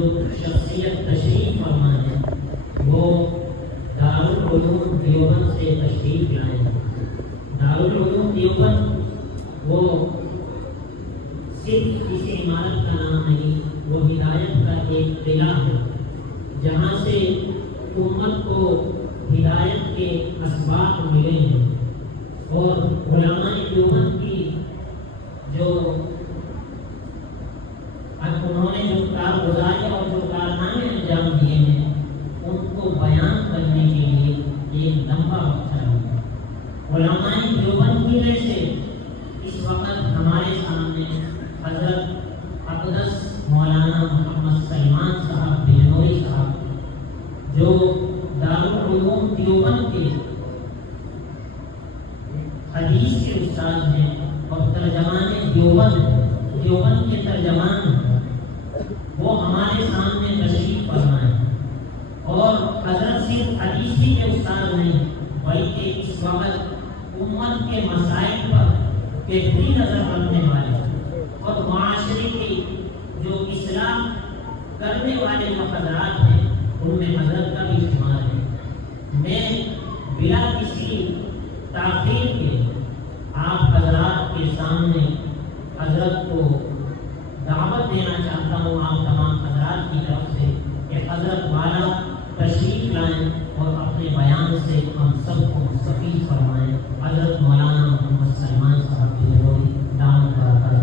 جو شخصیت تشریف فرما ہے وہ دارالعلوم دیوبند سے تشریف لائے ہیں۔ دارالعلوم دیوبند وہ صرف کسی عمارت کا نام نہیں، وہ ہدایت کا ایک قلعہ ہے جہاں سے امت کو ہدایت کے اسباق ملے ہیں، اور علماء دیوبند کی جو انہوں نے جو کارگزاری اور جو کارنامے انجام دیے ہیں ان کو بیان کرنے کے لیے ایک لمبا وقت چاہیے۔ علماء دیوبند کی وجہ سے اس وقت ہمارے سامنے حضرت اقدس مولانا محمد سلمان صاحب بہنوئی صاحب جو دارالعلوم دیوبند کے حدیث کے استاد ہیں اور ترجمان دیوبند کے ترجمان ہیں، وہ ہمارے سامنے تشریف فرمائے، اور حضرت صرف حدیثی کے استاد نہیں بلکہ اس وقت امت کے مسائل پر بہتری نظر رکھنے والے اور معاشرے کی جو اصلاح کرنے والے حضرات ہیں ان میں حضرت کا بھی شمار ہے۔ میں بلا کسی تاخیر کے آپ حضرات کے سامنے حضرت کو دعوت دینا چاہتا ہوں، آپ تمام حضرات کی طرف سے، کہ حضرت والا تشریف لائیں اور اپنے بیان سے ہم سب کو مستفید فرمائیں۔ حضرت مولانا محمد سلمان صاحب بہنوئی دامت برکاتہ۔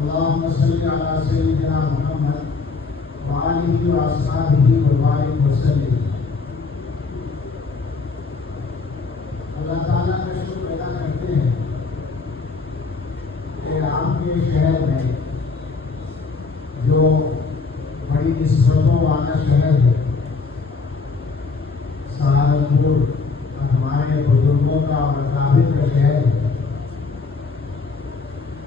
اللهم صل على سيدنا محمد وآله وأصحابه وبارك وسلم۔ اللہ تعالیٰ کا شکر ادا کرتے ہیں کہ آپ کے شہر میں جو بڑی نسبتوں والا شہر ہے سہارنپور، ہمارے بزرگوں کا اور اکابر کا شہر ہے،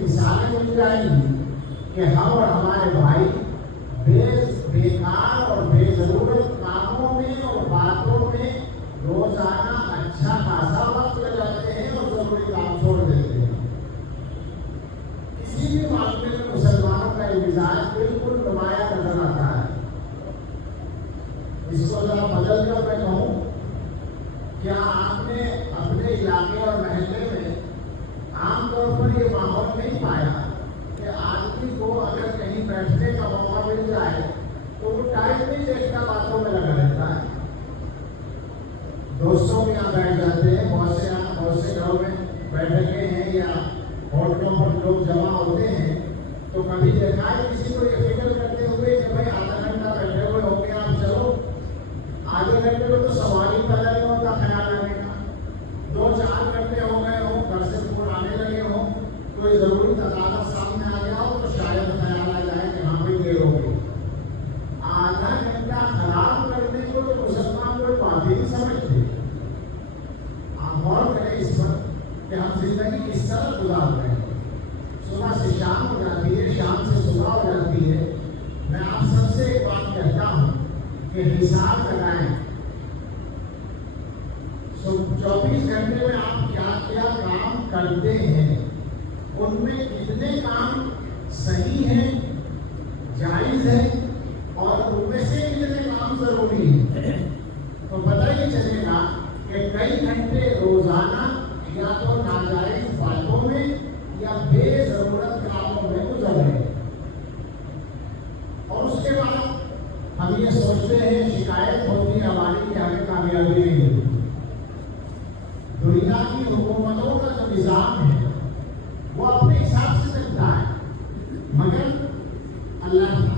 مثالیں مل جائیں گی کہ ہم اور ہمارے بھائی بیکار اور بے ضرورت کاموں میں اور باتوں میں روزانہ اچھا خاصا وقت لگاتے ہیں اور ضروری کام چھوڑ دیتے ہیں. کسی بھی معاملے میں مسلمانوں کا یہ مزاج بالکل نمایاں نظر آتا ہے. اس کو ذرا بدل کر میں کہوں، کیا آپ نے اپنے علاقے اور محلے میں عام طور پر یہ ماحول نہیں پایا کہ آدمی کو اگر کہیں بیٹھنے کا موقع مل جائے تو وہ ٹائم نہیں دیکھتا، باتوں میں لگا رہتا ہے. دوستوں کے یہاں بیٹھ جاتے ہیں، بہت سے گھروں میں بیٹھکیں ہیں یا ہوٹلوں پر لوگ جمع ہوتے ہیں، تو کبھی دیکھا ہے کسی کو یہ فکر کرتے ہوئے کہ بھائی آدھا گھنٹہ بیٹھے ہوئے ہو گیا، آپ چلو. آدھے گھنٹے میں تو سوال ہی پیدا نہیں ہوتا خیال رکھنے کا. 2-4 گھنٹے ہو گئے ہوں، گھر سے فون آنے لگے ہوں، کوئی ضروری تقاضا سامنے آ گیا ہو تو شاید خیال آ جائے کہ ہاں بھی دیر ہو گئی. آدھا گھنٹہ خراب کرنے کو تو مسلمان کوئی بات ہی نہیں سمجھتے. آپ غور کریں اس پر کہ ہم زندگی کس طرح گزار رہے ہیں. صبح سے شام ہو جاتی ہے، شام سے صبح ہو جاتی ہے. میں آپ سب سے ایک بات کہتا ہوں کہ حساب لگائیں 24 گھنٹے میں آپ کیا کیا کام کرتے ہیں، ان میں کتنے کام صحیح ہیں، جائز ہیں، اور ان میں سے کتنے کام ضروری ہیں. تو پتہ ہی چلے گا کہ کئی گھنٹے روزانہ یا تو ناجائز باتوں میں یا بے ضرورت کاموں میں گزر رہے ہیں. اور اس کے بعد ہم یہ سوچتے ہیں، شکایت ہوتی ہے ہماری کہ ہمیں کامیابی نہیں ملی. دنیا کی حکومتوں کا جو نظام ہے وہ اپنے حساب سے چلتا ہے، مگر اللہ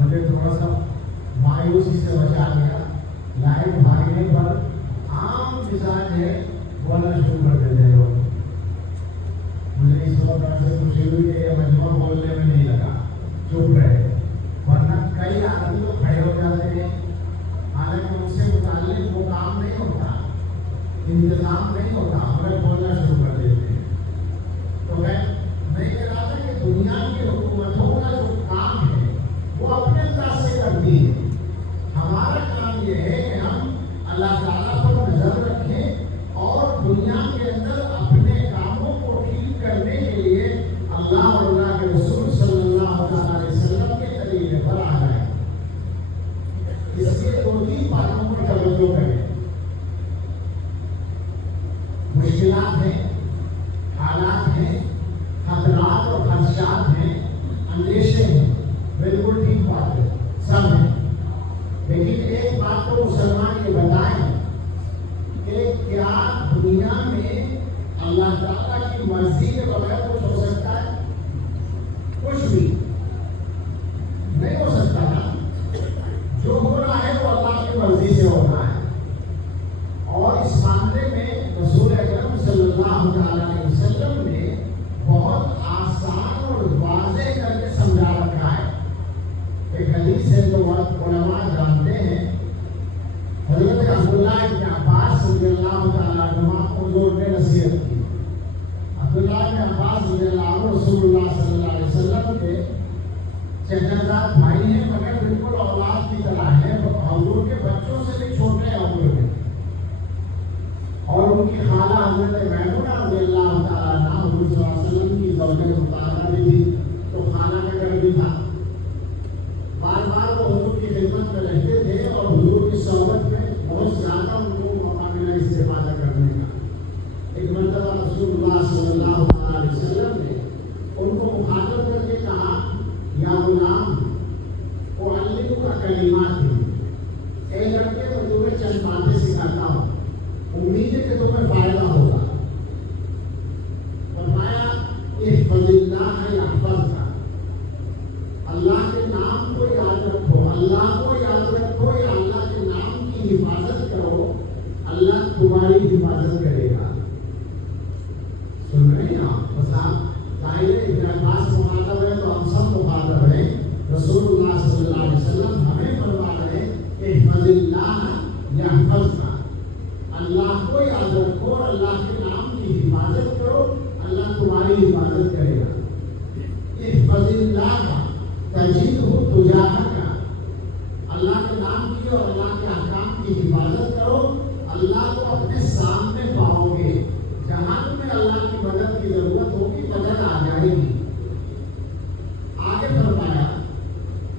مجھے تھوڑا سا مایوسی سے بچا لیا. لائٹ بھاگنے پر عام مزاج ہے بولنا شروع کر دیتے ہیں لوگ. مجھے اس وقت سے خوشی ہوئی کہ یہ مجموعہ بولنے میں نہیں لگا، چپ رہے، ورنہ کئی آدمی تو کھڑے ہو جاتے ہیں، حالانکہ ان سے متعلق وہ کام نہیں ہوتا، انتظام نہیں ہوتا، مگر بولنا شروع کر دیتے ہیں. تو میں کہہ رہا تھا کہ دنیا کی حکومتوں کا جو کام ہے وہ اپنے انداز سے کرتی ہے. ہمارا کام یہ ہے کہ ہم اللہ تعالیٰ پر نظر رکھیں اور دنیا کے اندر اپنے کاموں کو ٹھیک کرنے کے لیے اللہ اور اللہ کے رسول صلی اللہ علیہ وسلم کے طریقے پر آ جائیں. اس لیے 2-3 باتوں پر توجہ کریں. مشکلات ہیں، حالات ہیں، خطرات اور خدشات ہیں، اندیشے ہیں، بالکل ٹھیک بات ہے، سب ہیں. لیکن ایک بات تو مسلمان یہ بتائیں کہ کیا دنیا میں اللہ تعالیٰ کی مرضی کے بغیر کچھ ہو سکتا ہے؟ کچھ بھی نہیں ہو سکتا نا. جو ہو رہا ہے وہ اللہ کی مرضی سے ہو رہا ہے. اور اس معاملے میں رسول اکرم صلی اللہ علیہ وسلم نے بہت آسان اور واضح کر کے سمجھا رکھا ہے. ایک حدیث ہے جو علماء جانتے ہیں، حضرت عبداللہ ابن عباس رضی اللہ تعالیٰ عنہ حضور نے نصیحت کی. عبداللہ ابن عباس رضی اللہ عنہ رسول اللہ صلی اللہ علیہ وسلم کے چچا بھائی ہیں، مگر بالکل اولاد کی طرح ہیں، حضور کے بچوں سے بھی چھوٹے ہیں حضور کے. اور ان کی خالہ حضرت میمونہ رضی اللہ تعالیٰ عنہ حضور صلی اللہ علیہ وسلم کی زوجہ مطہرہ بھی تھی، تو خالہ کا گھر بھی تھا. بار بار وہ حضور کی خدمت میں رہتے تھے اور حضور کی صحبت میں چند باتیں سکھاتا ہوں، امید ہے کہ تمہیں فائدہ ہوگا۔ فرمایا احفظ اللہ یحفظک، اللہ کے نام کو یاد رکھو، اللہ کو یاد رکھو یا اللہ کے نام کی حفاظت کرو، اللہ تمہاری حفاظت کرے گا۔ سن رہے ہیں آپ؟ بس آپ ظاہر ہے ابن عباس مخاطب ہے تو ہم سب مخاطب ہیں۔ رسول اللہ صلی اللہ علیہ وسلم ہمیں فرما رہے ہیں کہ احفظ اللہ یحفظک، اللہ کو یاد رکھو اور اللہ کے نام کی حفاظت کرو، اللہ تمہاری حفاظت کرے گا۔ احفظ اللہ تجدہ تجاہک، اللہ کے نام کی اور اللہ کے احکام کی حفاظت کرو، اللہ کو اپنے سامنے پاؤ گے، جہاں میں اللہ کی مدد کی ضرورت ہوگی مدد آ جائے گی۔ آگے فرمایا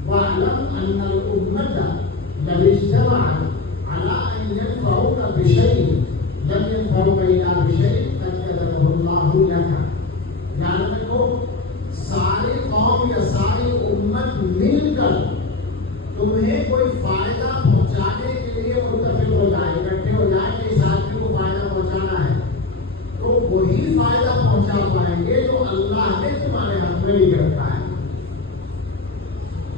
وَاعْلَمْ أَنَّ الْأُمَّةَ لَوِ اجْتَمَعَتْ عَلَىٰ أَن يَنفَعُوكَ بِشَيْءٍ لَمْ يَنفَعُوكَ إِلَّا بِشَيْءٍ قَدْ كَتَبَهُ اللَّهُ لَكَ۔ یاد رکھو ساری قوم یا ساری امت مل کر تمہیں کوئی فائدہ پہنچانے کے لیے متفق ہو جائے، اکٹھے ہو جائے کہ اس آدمی کو فائدہ پہنچانا ہے، تو وہی فائدہ پہنچا پائیں گے جو اللہ نے تمہارے ہاتھ میں لکھ رکھا ہے۔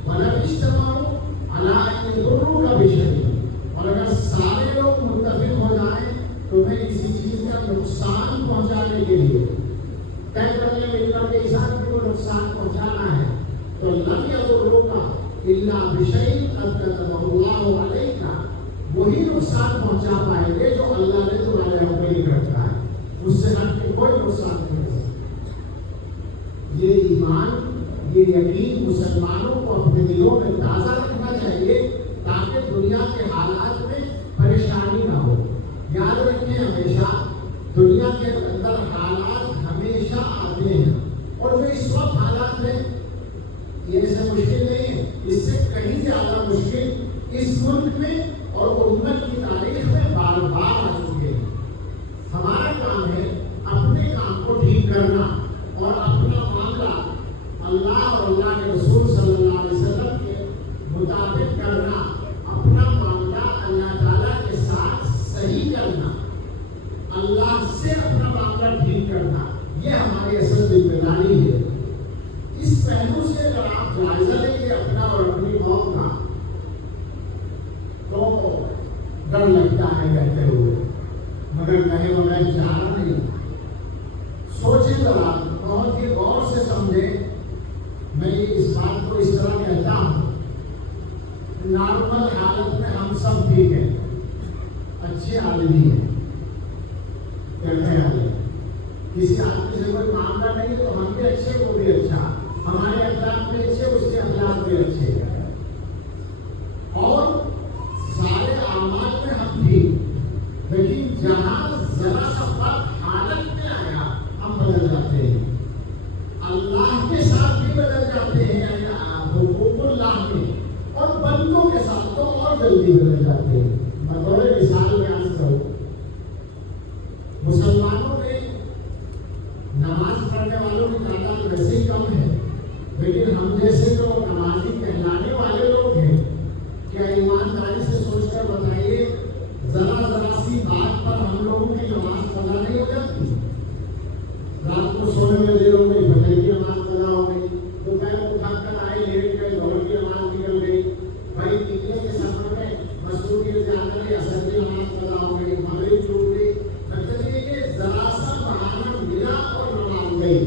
وَلَوِ اجْتَمَعُوا عَلَىٰ أَن يَضُرُّوكَ بِشَيْءٍ، اور اگر سارے لوگ متفق ہو جائیں تمہیں کسی چیز کا نقصان پہنچانے کے لیے، طے کر لیں مل کر کے اس آدمی کو نقصان پہنچانا ہے، تو لَمْ يَضُرُّوكَ إِلَّا بِشَيْءٍ قَدْ كَتَبَهُ اللَّهُ عَلَيْكَ، وہی نقصان پہنچا پائیں گے جو اللہ نے تمہارے ہاتھ میں لکھ رکھا ہے، اس سے ہٹ کے کوئی نقصان نہیں ہو سکتا۔ یہ ایمان، یہ یقین مسلمانوں کو اپنے دلوں میں تازہ رکھنا چاہیے تاکہ دنیا کے حالات میں پریشانی نہ ہو۔ یاد رکھیں ہمیشہ دنیا کے اندر حالات ہمیشہ آتے ہیں، اور جو اس وقت حالات ہیں یہ ایسے مشکل نہیں ہے، اس سے کہیں زیادہ مشکل اس ملک میں اور امت کی تاریخ میں بار بار آ چکے ہیں۔ ہمارا کام ہے اپنے کام کو ٹھیک کرنا اور اپنا معاملہ اللہ اور اللہ کے رسول صلی اللہ علیہ وسلم کے مطابق کرنا، اپنا معاملہ اللہ تعالیٰ کے ساتھ صحیح کرنا، اللہ سے اپنا معاملہ ٹھیک کرنا، یہ ہماری اصل ذمہ داری ہے۔ اس پہلو سے اگر آپ جائزہ لیں گے اپنا اور اپنی قوم کا تو ڈر لگتا ہے کہتے ہوئے، مگر کہے بغیر جانا نہیں۔ سوچیں ذرا، بہت ہی غور سے سمجھیں۔ میں اس بات کو اس طرح کہتا ہوں، نارمل حالت میں ہم سب ٹھیک ہیں، اچھے آدمی ہیں، کہتے ہیں کسی آدمی سے کوئی معاملہ نہیں تو ہم بھی اچھے وہ بھی اچھا، ہمارے اخلاق بھی اچھے اس کے اخلاق بھی اچھے، اور سارے اعمال میں ہم ٹھیک، لیکن جہاں ذرا سا فرق حالت میں آیا ہم بدل جاتے ہیں، اللہ کے ساتھ بھی بدل جاتے ہیں، حقوق اللہ میں، اور بندوں کے ساتھ تو اور جلدی بدل جاتے ہیں۔ بطور مثال میں عرض کروں، مسلمانوں میں نماز پڑھنے والوں کی تعداد ویسے ہی کم ہے، لیکن ہم جیسے جو نمازی کہلانے والے لوگ ہیں، کیا ایمانداری سے سوچ کر بتائیے ذرا ذرا سی بات پر ہم لوگوں کی نماز قضا نہیں ہو جاتی؟ رات کو سونے میں دیر ہو گئی، فجر کی نماز قضا ہو گئی، دوپہر کو تھک کر آئے لیٹ گئے، ظہر کی نماز نکل گئی، بھائی نکلنے کے سفر میں مصروفیت زیادہ رہی، عصر کی نماز قضا ہو گئی، مغرب چھوٹ گئی، مطلب یہ کہ ذرا سا بہانہ ملا اور نماز گئی۔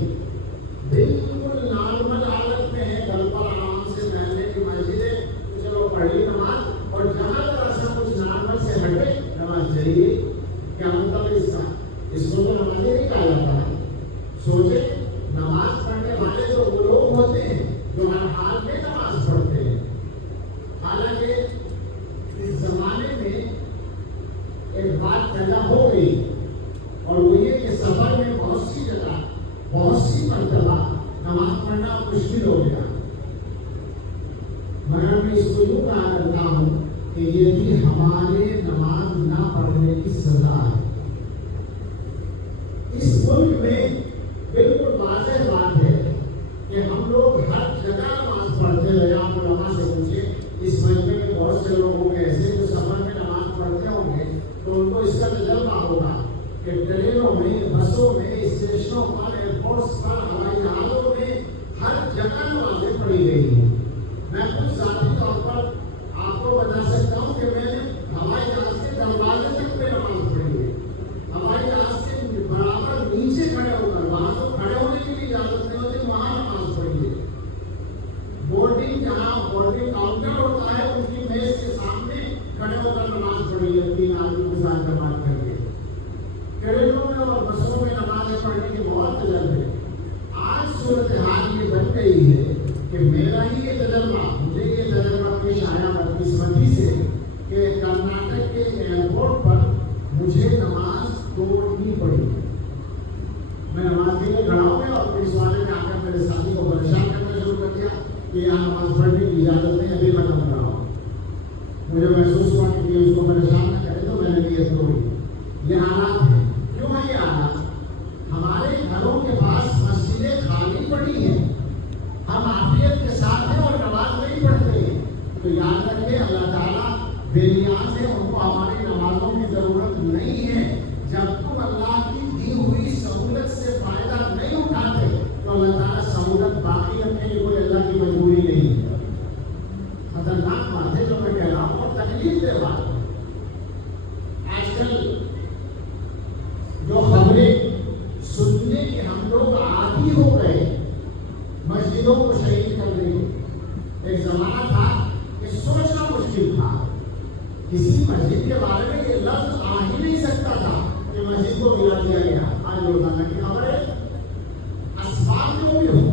بالکل نارمل حالت میں ہے، گھر پر آرام سے بیٹھنے کی مسجد ہے، چلو پڑھی نماز، اور جہاں ذرا سا کچھ نارمل سے ہٹے نماز چلی گئی۔ کیا مطلب اس کا؟ اس کو تو نماز نہیں کہا جاتا ہے۔ سوچے نماز پڑھنے والے جو وہ لوگ ہوتے ہیں جو ہر حال میں نماز پڑھتے ہیں، حالانکہ اس زمانے میں ایک بات پیدا ہو گئی، اور وہ یہ کہ سفر میں بہت سی جگہ بہت سی مرتبہ نماز پڑھنا مشکل ہو گیا، مگر میں اس کو یوں کہا کرتا ہوں کہ یہ بھی ہمارے نماز نہ پڑھنے کی سزا ہے۔ اس ملک میں بالکل واضح بات ہے کہ ہم لوگ ہر جگہ نماز پڑھتے رہے۔ آپ علماء سے پوچھیں، اس مجمع میں بہت سے لوگ ہوں گے ایسے جو سفر میں نماز پڑھتے ہیں اور میں، بسوں میں، اسٹیشنوں پر، ایئرپورٹس پر، ہوائی جہازوں میں ہر جگہ نمازیں پڑھی گئی ہیں۔ میں خود ذاتی طور پر آپ کو بتا سکتا ہوں کہ میں نے ہوائی جہاز کے دروازے تک پہ نماز پڑھی ہے۔ ہوائی جہاز کے برابر نیچے کھڑے ہو کر، وہاں تو کھڑے ہونے کی بھی اجازت نہیں ہوتی، وہاں نماز پڑھی ہے۔ بورڈنگ جہاں بورڈنگ کاؤنٹر ہوتا ہے، ان کی میز کے سامنے کھڑے ہو کر نماز پڑھی ہے، 3 آدمیوں کے ساتھ جماعت کر کے۔ ٹرینوں میں اور بسوں میں نمازیں پڑھنے کی بہت تجربے۔ آج صورتحال یہ بن گئی ہے کہ میرا ہی یہ تجربہ، مجھے یہ تجربہ پیش آیا بدقسمتی سے کہ کرناٹک کے ایئرپورٹ پر مجھے نماز توڑنی پڑی۔ میں نماز کے لیے کھڑا ہو گیا اور پولیس والے نے آ کر میرے ساتھی کو پریشان کرنا شروع کر دیا کہ یہاں نماز پڑھنے کی اجازت نہیں، ابھی ختم کر رہا ہوں۔ مجھے محسوس ہوا کہ یہ اس کو پریشان نہ کرے، تو میں نے نیت توڑی۔ یہ حالات ہیں۔ کیوں ہے یہ حالات؟ ہمارے گھروں کے پاس مسجدیں خالی پڑی ہیں، ہم عافیت کے ساتھ ہیں اور نماز نہیں پڑھتے ہیں۔ تو یاد رکھیں اللہ تعالیٰ بے نیاز ہے، ان کو ہماری نمازوں کی ضرورت نہیں ہے۔ جب تم اللہ کی دی ہوئی سہولت سے فائدہ نہیں اٹھاتے تو اللہ تعالیٰ سہولت باقی رکھنے کی کوئی اللہ کی مجبوری نہیں ہے۔ خطرناک بات ہے جو میں کہہ رہا ہوں، اور تکلیف دہ بات ہے۔ آج کل جو خبریں سننے کے ہم لوگ عادی ہو گئے، مسجدوں کو شہید کر رہی ہو۔ ایک زمانہ تھا کہ سوچنا مشکل تھا، کسی مسجد کے بارے میں یہ لفظ آ ہی نہیں سکتا تھا کہ مسجد کو ملا دیا گیا۔ آج روزانہ کی خبریں اسباب کیوں بھی ہو،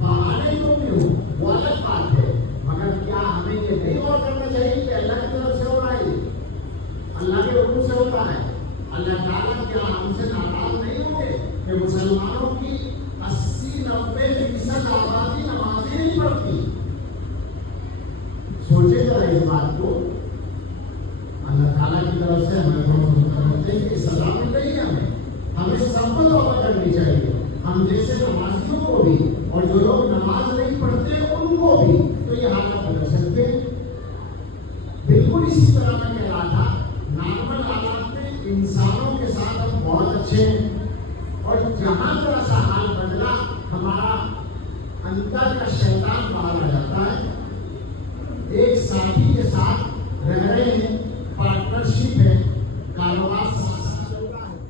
بہانے کیوں بھی ہو، وہ الگ بات ہے، مگر کیا ہمیں یہ نہیں غور کرنا چاہیے کہ اللہ کی طرف سے ہو رہا ہے، اللہ کے حکم سے ہوتا ہے؟ اللہ تعالیٰ کیا ہم سے ناراض نہیں ہوں گے کہ مسلمانوں کی 80-90% آبادی نمازیں نہیں پڑھتی؟ سوچے ذرا اس بات کو۔ اللہ تعالیٰ کی طرف سے ہمیں بہت سزا مل رہی ہے، ہمیں سب کو توبہ کرنی چاہیے، ہم جیسے نمازیوں کو بھی، اور جو لوگ نماز نہیں پڑھتے ان کو بھی۔ تو یہ حالات بدل سکتے ہیں۔ بالکل اسی طرح میں کہہ رہا تھا، نارمل حالات میں انسانوں کے ساتھ ہم بہت اچھے ہیں، اور جہاں ذرا سا حال بدلا ہمارا اندر کا شیطان باہر آ جاتا ہے۔ ایک ساتھی کے ساتھ رہ رہے ہیں، پارٹنرشپ ہے، کاروبار ساتھ ساتھ چل رہا ہے۔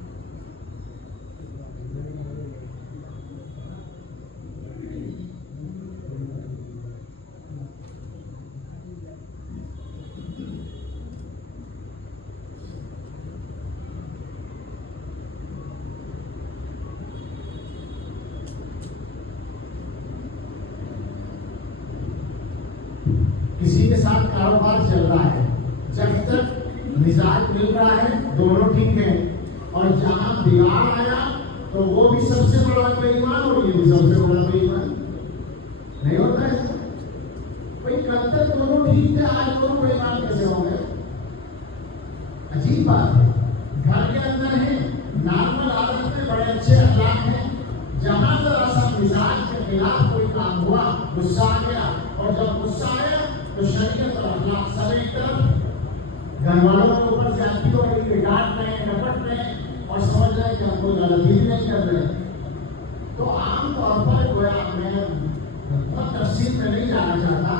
کسی کے ساتھ کاروبار چل رہا ہے، جب تک مزاج مل رہا ہے دونوں ٹھیک ہیں، اور جہاں بگاڑ آیا تو وہ بھی سب سے بڑا بے ایمان اور یہ بھی سب سے بڑا بے ایمان۔ نہیں ہوتا ہے کوئی کل تک دونوں ٹھیک تھے، آج دونوں بے ایمان کیسے ہوں گے؟ عجیب بات ہے۔ گھر کے اندر ہے، نارمل عادت میں بڑے اچھے اخلاق ہیں، جہاں ذرا سا مزاج کے خلاف کوئی کام ہوا، غصہ آ گیا، اور جب غصہ آیا تو شریعت اور اخلاق سب ایک طرف، گھر والوں کے اوپر زیادتی ہو رہی ہے، ڈانٹ رہے ہیں، ڈپٹ رہے ہیں، اور سمجھ رہے ہیں کہ ہم کوئی غلطی بھی نہیں کر رہے۔ تو عام طور پر گویا میں بہت تفصیل میں نہیں جانا چاہتا،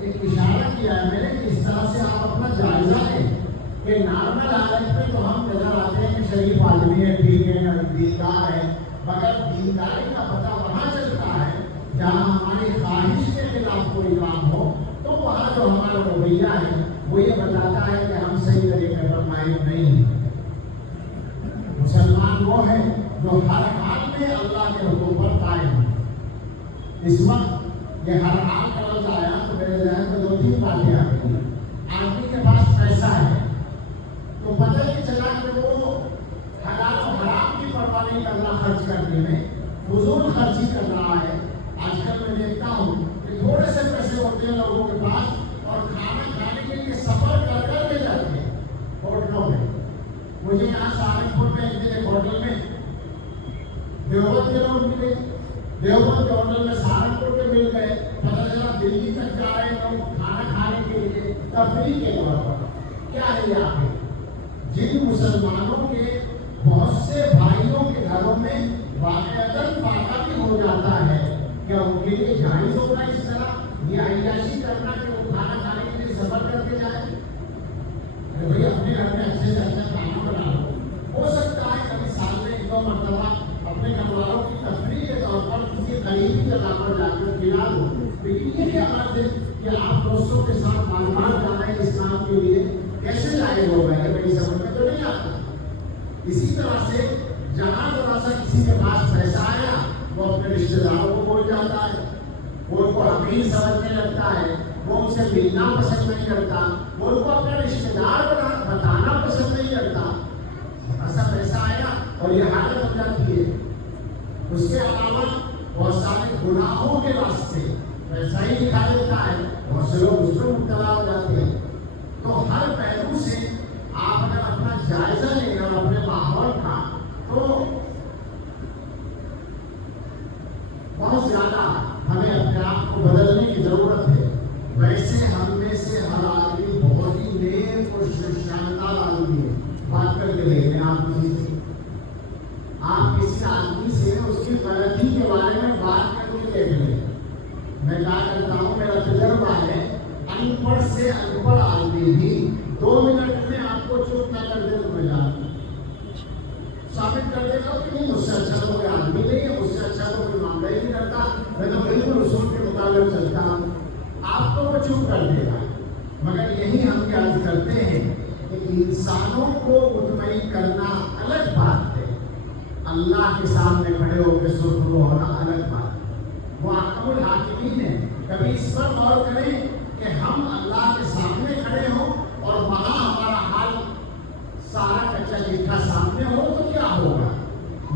ایک اشارہ کیا ہے میں نے کہ اس طرح سے آپ اپنا جائزہ لیں کہ نارمل حالت میں تو ہم نظر آتے ہیں کہ شریف آدمی ہے، ٹھیک ہے، دیندار ہے، مگر دینداری کا پتہ وہاں چلتا ہے جہاں ہماری خواہش کے خلاف کوئی کام ہو، تو وہاں جو ہمارا رویہ ہے وہ یہ بتاتا ہے کہ ہم صحیح طریقے پر مائل نہیں ہیں۔ مسلمان وہ ہے جو ہر حال میں اللہ کے حکم پر قائم ہے۔ اس وقت یہ ہر حال کا لفظ آیا تو میرے ذہن میں 2-3 باتیں آ گئی۔ آدمی کے پاس پیسہ ہے تو پتہ نہیں چلا کہ وہ حلال و حرام کی پرواہ نہیں کر رہا، خرچ کرنے میں فضول خرچی کر رہا ہے۔ آج کل میں دیکھتا ہوں کہ تھوڑے سے پیسے ہوتے ہیں لوگوں کے پاس، اور کھانا کھانے کے لیے سفر کر کر کے جاتے ہیں ہوٹلوں میں۔ مجھے یہاں سہارنپور میں ایک ہوٹل میں دیوبند کے لوگ ملے، دیوبند کے ہوٹل میں سہارنپور کے مل گئے، پتہ چلا دلی تک جا رہے ہیں لوگ کھانا کھانے کے لیے تفریح کے طور پر۔ کیا ہے یہ آپ جن مسلمانوں کے بہت سے بھائیوں کے گھروں میں واقعتاً فاقہ بھی ہو جاتا ہے. کیا ان کے لیے جائز ہوگا اس طرح یہ عیاشی کرنا کہ وہ کھانا کھانے کے لیے سفر کر کے جائیں؟ بھائی اپنے گھر میں اچھے سے اچھا کھانا بنا لو. ہو سکتا ہے کبھی سال میں 1-2 مرتبہ اپنے گھر والوں کی تفریح کے طور پر کسی قریبی جگہ پر جا کر کھلا دو. لیکن یہ عمل ہے کہ آپ دوستوں کے ساتھ معلومات جانا ہے اسلام کے لیے کیسے جائز ہوگا کہ میری سمجھ میں تو نہیں آتا. اسی طرح سے جہاں ذرا سا کسی کے پاس پیسہ آیا وہ اپنے رشتے داروں کو بول جاتا ہے, وہ ان کو امین سمجھنے لگتا ہے, وہ ان سے ملنا پسند نہیں کرتا, وہ ان کو اپنا رشتے دار بتانا پسند نہیں کرتا. ایسا پیسہ آیا اور یہ حالت ہو جاتی ہے. اس کے علاوہ بہت سارے گناہوں کے واسطے پیسہ ہی دکھا دیتا ہے, بہت سے لوگ اس میں مبتلا ہو جاتے ہیں. تو ہر پہلو سے آپ اگر اپنا جائزہ لیں اور اپنے ماحول کا تو بہت زیادہ ہمیں اپنے آپ کو بدلنے کی ضرورت ہے. ویسے ہم میں سے ہر آدمی بہت ہی نیک اور شاندار آدمی ہے. بات کر کے دیکھیں آپ کسی آدمی سے اس کی غلطی کے بارے میں بات کر کے دیکھ لیں. میں کہا کرتا ہوں, میرا تجربہ ہے, ان پڑھ سے ان پڑھ آدمی بھی 2 منٹ میں آپ کو چپ نہ کر دے تو میں جانتا ہوں, ثابت کر دے گا کہ نہیں مجھ سے اچھا تو کوئی آدمی نہیں ہے, مجھ سے اچھا تو کوئی معاملہ ہی نہیں کرتا, میں تو بالکل اصول کے مطابق چلتا ہوں. آپ کو وہ چپ کر دے گا. مگر یہی ہم یاد کرتے ہیں کہ انسانوں کو مطمئن کرنا الگ بات ہے, اللہ کے سامنے کھڑے ہو کے سرخرو ہونا الگ بات ہے. وہ احکم الحاکمین ہے. کبھی اس پر غور کریں کہ ہم اللہ کے سامنے کھڑے ہوں اور وہاں ہمارا حال سارا کچا چٹھا سامنے ہو تو کیا ہوگا.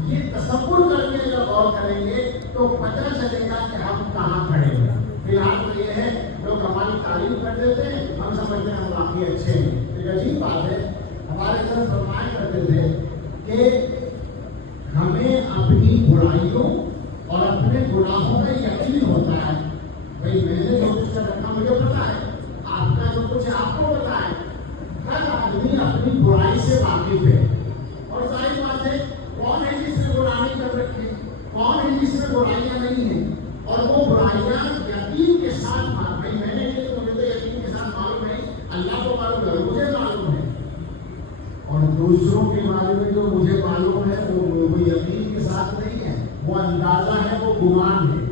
یہ تصور کر کے جب غور کریں گے تو پتہ چلے گا کہ ہم کہاں کھڑے ہیں. فی الحال تو یہ ہے لوگ ہماری تعلیم کر دیتے ہیں, ہم سمجھتے ہیں ہم واقعی اچھے ہیں. ایک عجیب بات ہے, ہمارے طرف فرمایا کرتے تھے کہ ہمیں اپنی برائیوں اور اپنے گناہوں میں یقین ہوتا ہے. بھائی میں نے جو کچھ کر رکھا مجھے پتا ہے, آپ کا جو کچھ آپ کو پتا ہے. ہر آدمی اپنی برائی سے واقف ہے. اور ظاہر بات ہے, کون ہے جس نے گناہ نہیں کر رکھی, کون ہے جس میں برائیاں نہیں ہیں, اور وہ برائیاں یقین کے ساتھ بھائی میں نے یہ تو مجھے تو یقین کے ساتھ معلوم ہے, اللہ کو معلوم ہے, مجھے معلوم ہے, اور دوسروں کے بارے میں جو مجھے معلوم ہے وہ یقین کے ساتھ نہیں ہے, وہ اندازہ ہے, وہ گمان ہے.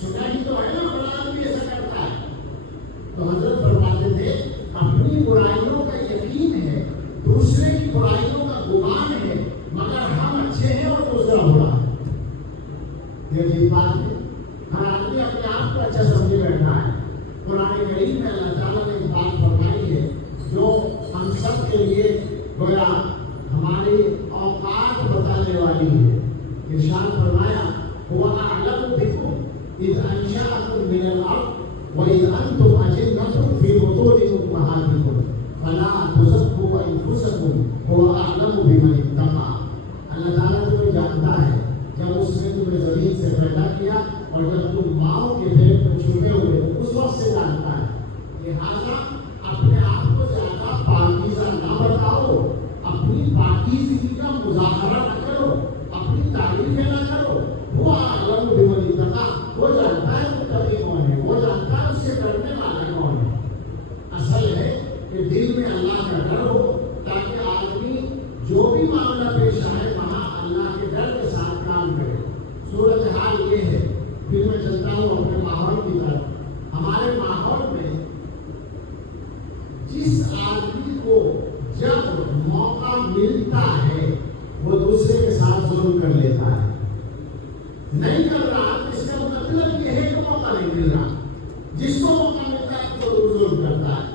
سنا ہی تو ہے نا فلاں آدمی ایسا کرتا ہے. تو حضرت فرماتے تھے اپنی برائیوں کا یقین ہے, دوسرے کی برائیوں کا گمان ہے, مگر ہم اچھے ہیں اور دوسرا برا ہے. یہ عجیب بات ہے. ہر آدمی اپنے آپ کو اچھا سمجھے بیٹھا ہے. قرآن کریم میں اللہ تعالیٰ نے ایک بات فرمائی ہے جو ہم سب کے لیے گویا ہماری اوقات بتانے والی ہے. ارشاد فرمایا هو اعلم بكم اذ انشأكم من الارض واذ انتم اجنة في بطون امهاتكم فلا تزكوا انفسكم هو اعلم بمن اتقى. اللہ تعالیٰ تمہیں جانتا ہے جب اس نے تمہیں زمین سے پیدا کیا اور جب تم ماؤں کے پیٹ میں چھپے ہوئے اس وقت سے جانتا ہے. لہٰذا اپنے آپ کو زیادہ پاکیزہ نہ بتاؤ, اپنی پاکیزگی کا مظاہرہ نہ کرو, اپنی تعریفیں نہ کرو. وہ اعلم بمن اتقى, وہ جانتا ہے متقی کون ہے, وہ جانتا ہے اس سے ڈرنے والا کون ہے. اصل ہے کہ دل میں اللہ کا ڈر ہو تاکہ آدمی جو بھی معاملہ پیش آئے وہاں اللہ کے ڈر کے ساتھ کام کرے. صورتحال یہ ہے, پھر میں چلتا ہوں اپنے ماحول کی طرف. ہمارے ماحول میں جس آدمی کو جب موقع ملتا ہے وہ دوسرے کے ساتھ ظلم کر لیتا ہے. نہیں کر رہا تو اس کا مطلب یہ ہے کہ موقع نہیں مل رہا. جس کو موقع ملتا ہے تو ظلم کرتا ہے.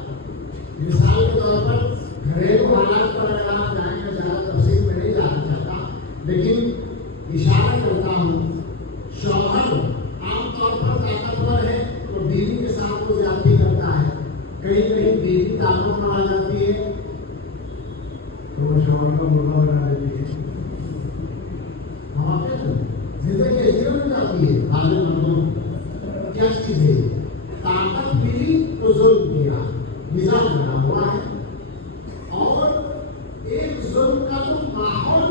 مثال کے طور پر گھریلو حالات پر اگر آپ جائیں گے, زیادہ تفصیل میں نہیں جانا چاہتا, لیکن اشارہ کرتا ہوں. شوہر عام طور پر طاقتور ہے تو بیوی کے ساتھ وہ زیادتی کرتا ہے. کہیں کہیں بیوی تعلق میں آ جاتی ہے تو وہ شوہر کا مرغا بنا دیتی ہے. ہم زندگی ایسی ہو جاتی ہے. حالت مندوں کیا چیز ہے, طاقت ملی تو ظلم کیا, نظام بنا ہوا ہے. اور ایک ظلم کا تو ماحول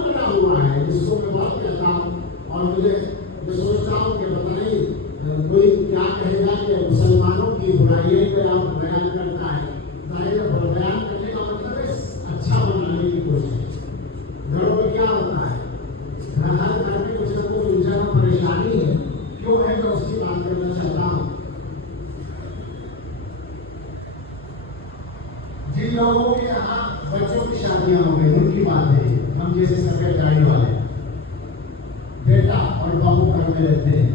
اور مجھے میں سوچتا ہوں کہ پتہ نہیں کوئی کیا کہے گا کہ مسلمانوں کی برائیوں کو آپ بیان کرتا ہے. ظاہر ہے بیان کرنے کا مطلب ہے اچھا بنانے کی کوشش. گھروں میں کیا ہوتا ہے, ہر گھر میں کچھ نہ کچھ الجھن اور پریشانی ہے. کیوں ہے کہ اس کی بات کرنا چاہتا ہوں. جن لوگوں کے یہاں بچوں کی شادیاں ہو گئی ان کی بات ہے. ہم جیسے سفید گاڑی والے بیٹا اور بہو گھر میں رہتے ہیں,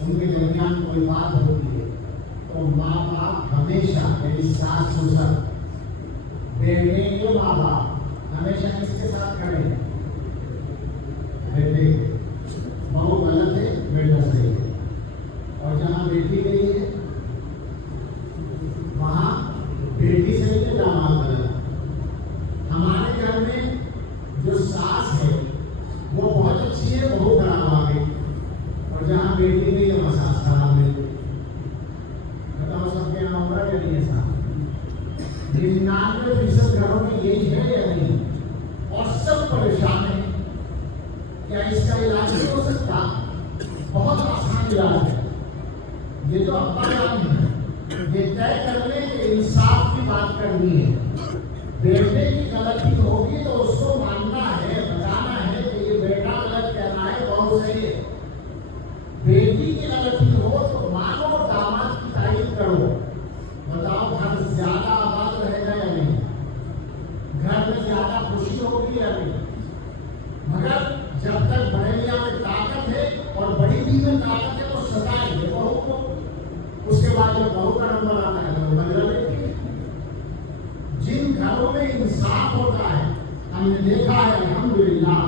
ان کے درمیان کوئی بات ہوتی ہے تو ماں باپ ہمیشہ میری ساس سسر بیٹے کے ماں باپ ہمیشہ کس کے ساتھ کھڑے ہیں؟ بیٹے. بہو غلط ہے, بیٹا صحیح ہے. اور جہاں بیٹی گئی ہے وہاں بیٹی صحیح ہے, داماد غلط. ہمارے گھر میں جو ساس ہے وہ بہت اچھی ہے, بہت خراب آ گئی. اور جہاں بیٹی نہیں ہے وہاں ساس خراب ہے. بتاؤ سب کے یہاں عمرہ کے لیے ساتھ 99% گھروں میں یہی ہے یا نہیں؟ اور سب پریشان ہیں. کیا اس کا علاج نہیں ہو سکتا؟ بہت آسان علاج ہے. یہ تو ابا جان ہے, یہ طے کر لیں کہ انصاف کی بات کرنی ہے. بیٹے کی غلطی ہوگی تو اس کو ماننا ہے, بتانا ہے کہ یہ بیٹا غلط کہہ رہا ہے, بہت صحیح ہے. بیٹی کی غلطی ہو تو مانو اور داماد کی تعریف کرو. بتاؤ گھر زیادہ آباد رہے گا یا نہیں؟ گھر میں زیادہ خوشی ہوگی یا نہیں؟ مگر جب تک بڑے میاں میں طاقت ہے اور بڑی بیوی میں طاقت ہے تو ستائیں گے بہو کو. اس کے بعد جب بہو کا نمبر آتا ہے تو بدلا دیتی ہے. جن گھروں میں انصاف ہوتا ہے ہم نے دیکھا ہے الحمدللہ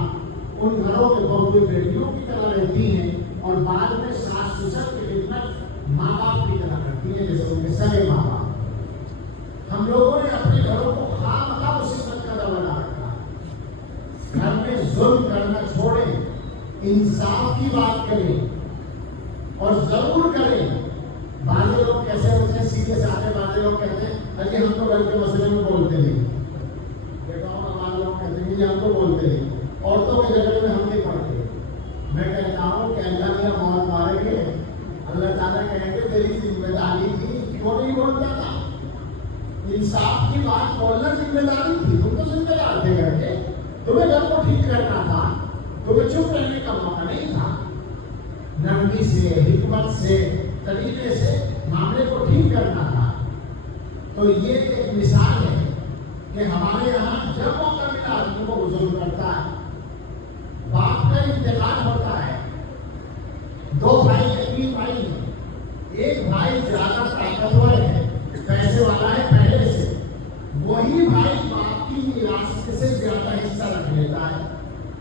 ان گھروں میں بہویں بیٹیوں کی طرح رہتی ہیں اور بعد میں ساس سسر کی خدمت ماں باپ کی طرح کرتی ہیں, جیسے ان کے سگے ماں باپ. ہم لوگوں نے اپنے گھروں کو خواہ مصیبت کا در بنا رکھا. گھر میں ظلم کرنا چھوڑیں, انصاف کی بات کریں اور ضرور کریں. بعض لوگ کیسے ہوتے ہیں, سیدھے سادھے. بعض لوگ کہتے ہیں اجی ہم تو گھر کے مسئلے میں بولتے نہیں. بیٹاؤں کا بعض لوگ کہتے ہیں جی ہم تو بولتے نہیں, عورتوں کے جھگڑے میں ہم نہیں پڑھتے. میں کہتا ہوں کہ اللہ میرا موت مارے گے, اللہ تعالیٰ کہیں گے تیری ذمہ داری تھی, کیوں نہیں بولتا تھا؟ انصاف کی بات بولنا ذمہ داری تھی. تم تو ذمہ دار تھے گھر کے, تمہیں گھر کو ٹھیک کرنا تھا, تمہیں چپ رہنے کا موقع نہیں تھا. نرمی سے, حکمت سے, طریقے سے معاملے کو ٹھیک کرنا تھا. تو یہ ایک مثال ہے کہ ہمارے یہاں جب موقع ملا آدمی کو ظلم کرتا ہے. باپ کا انتقال ہوتا ہے, 2 بھائی یا 3 بھائی, ایک بھائی زیادہ طاقتور ہے, پیسے والا ہے پہلے سے, وہی بھائی باپ کی میراث سے زیادہ حصہ رکھ لیتا ہے.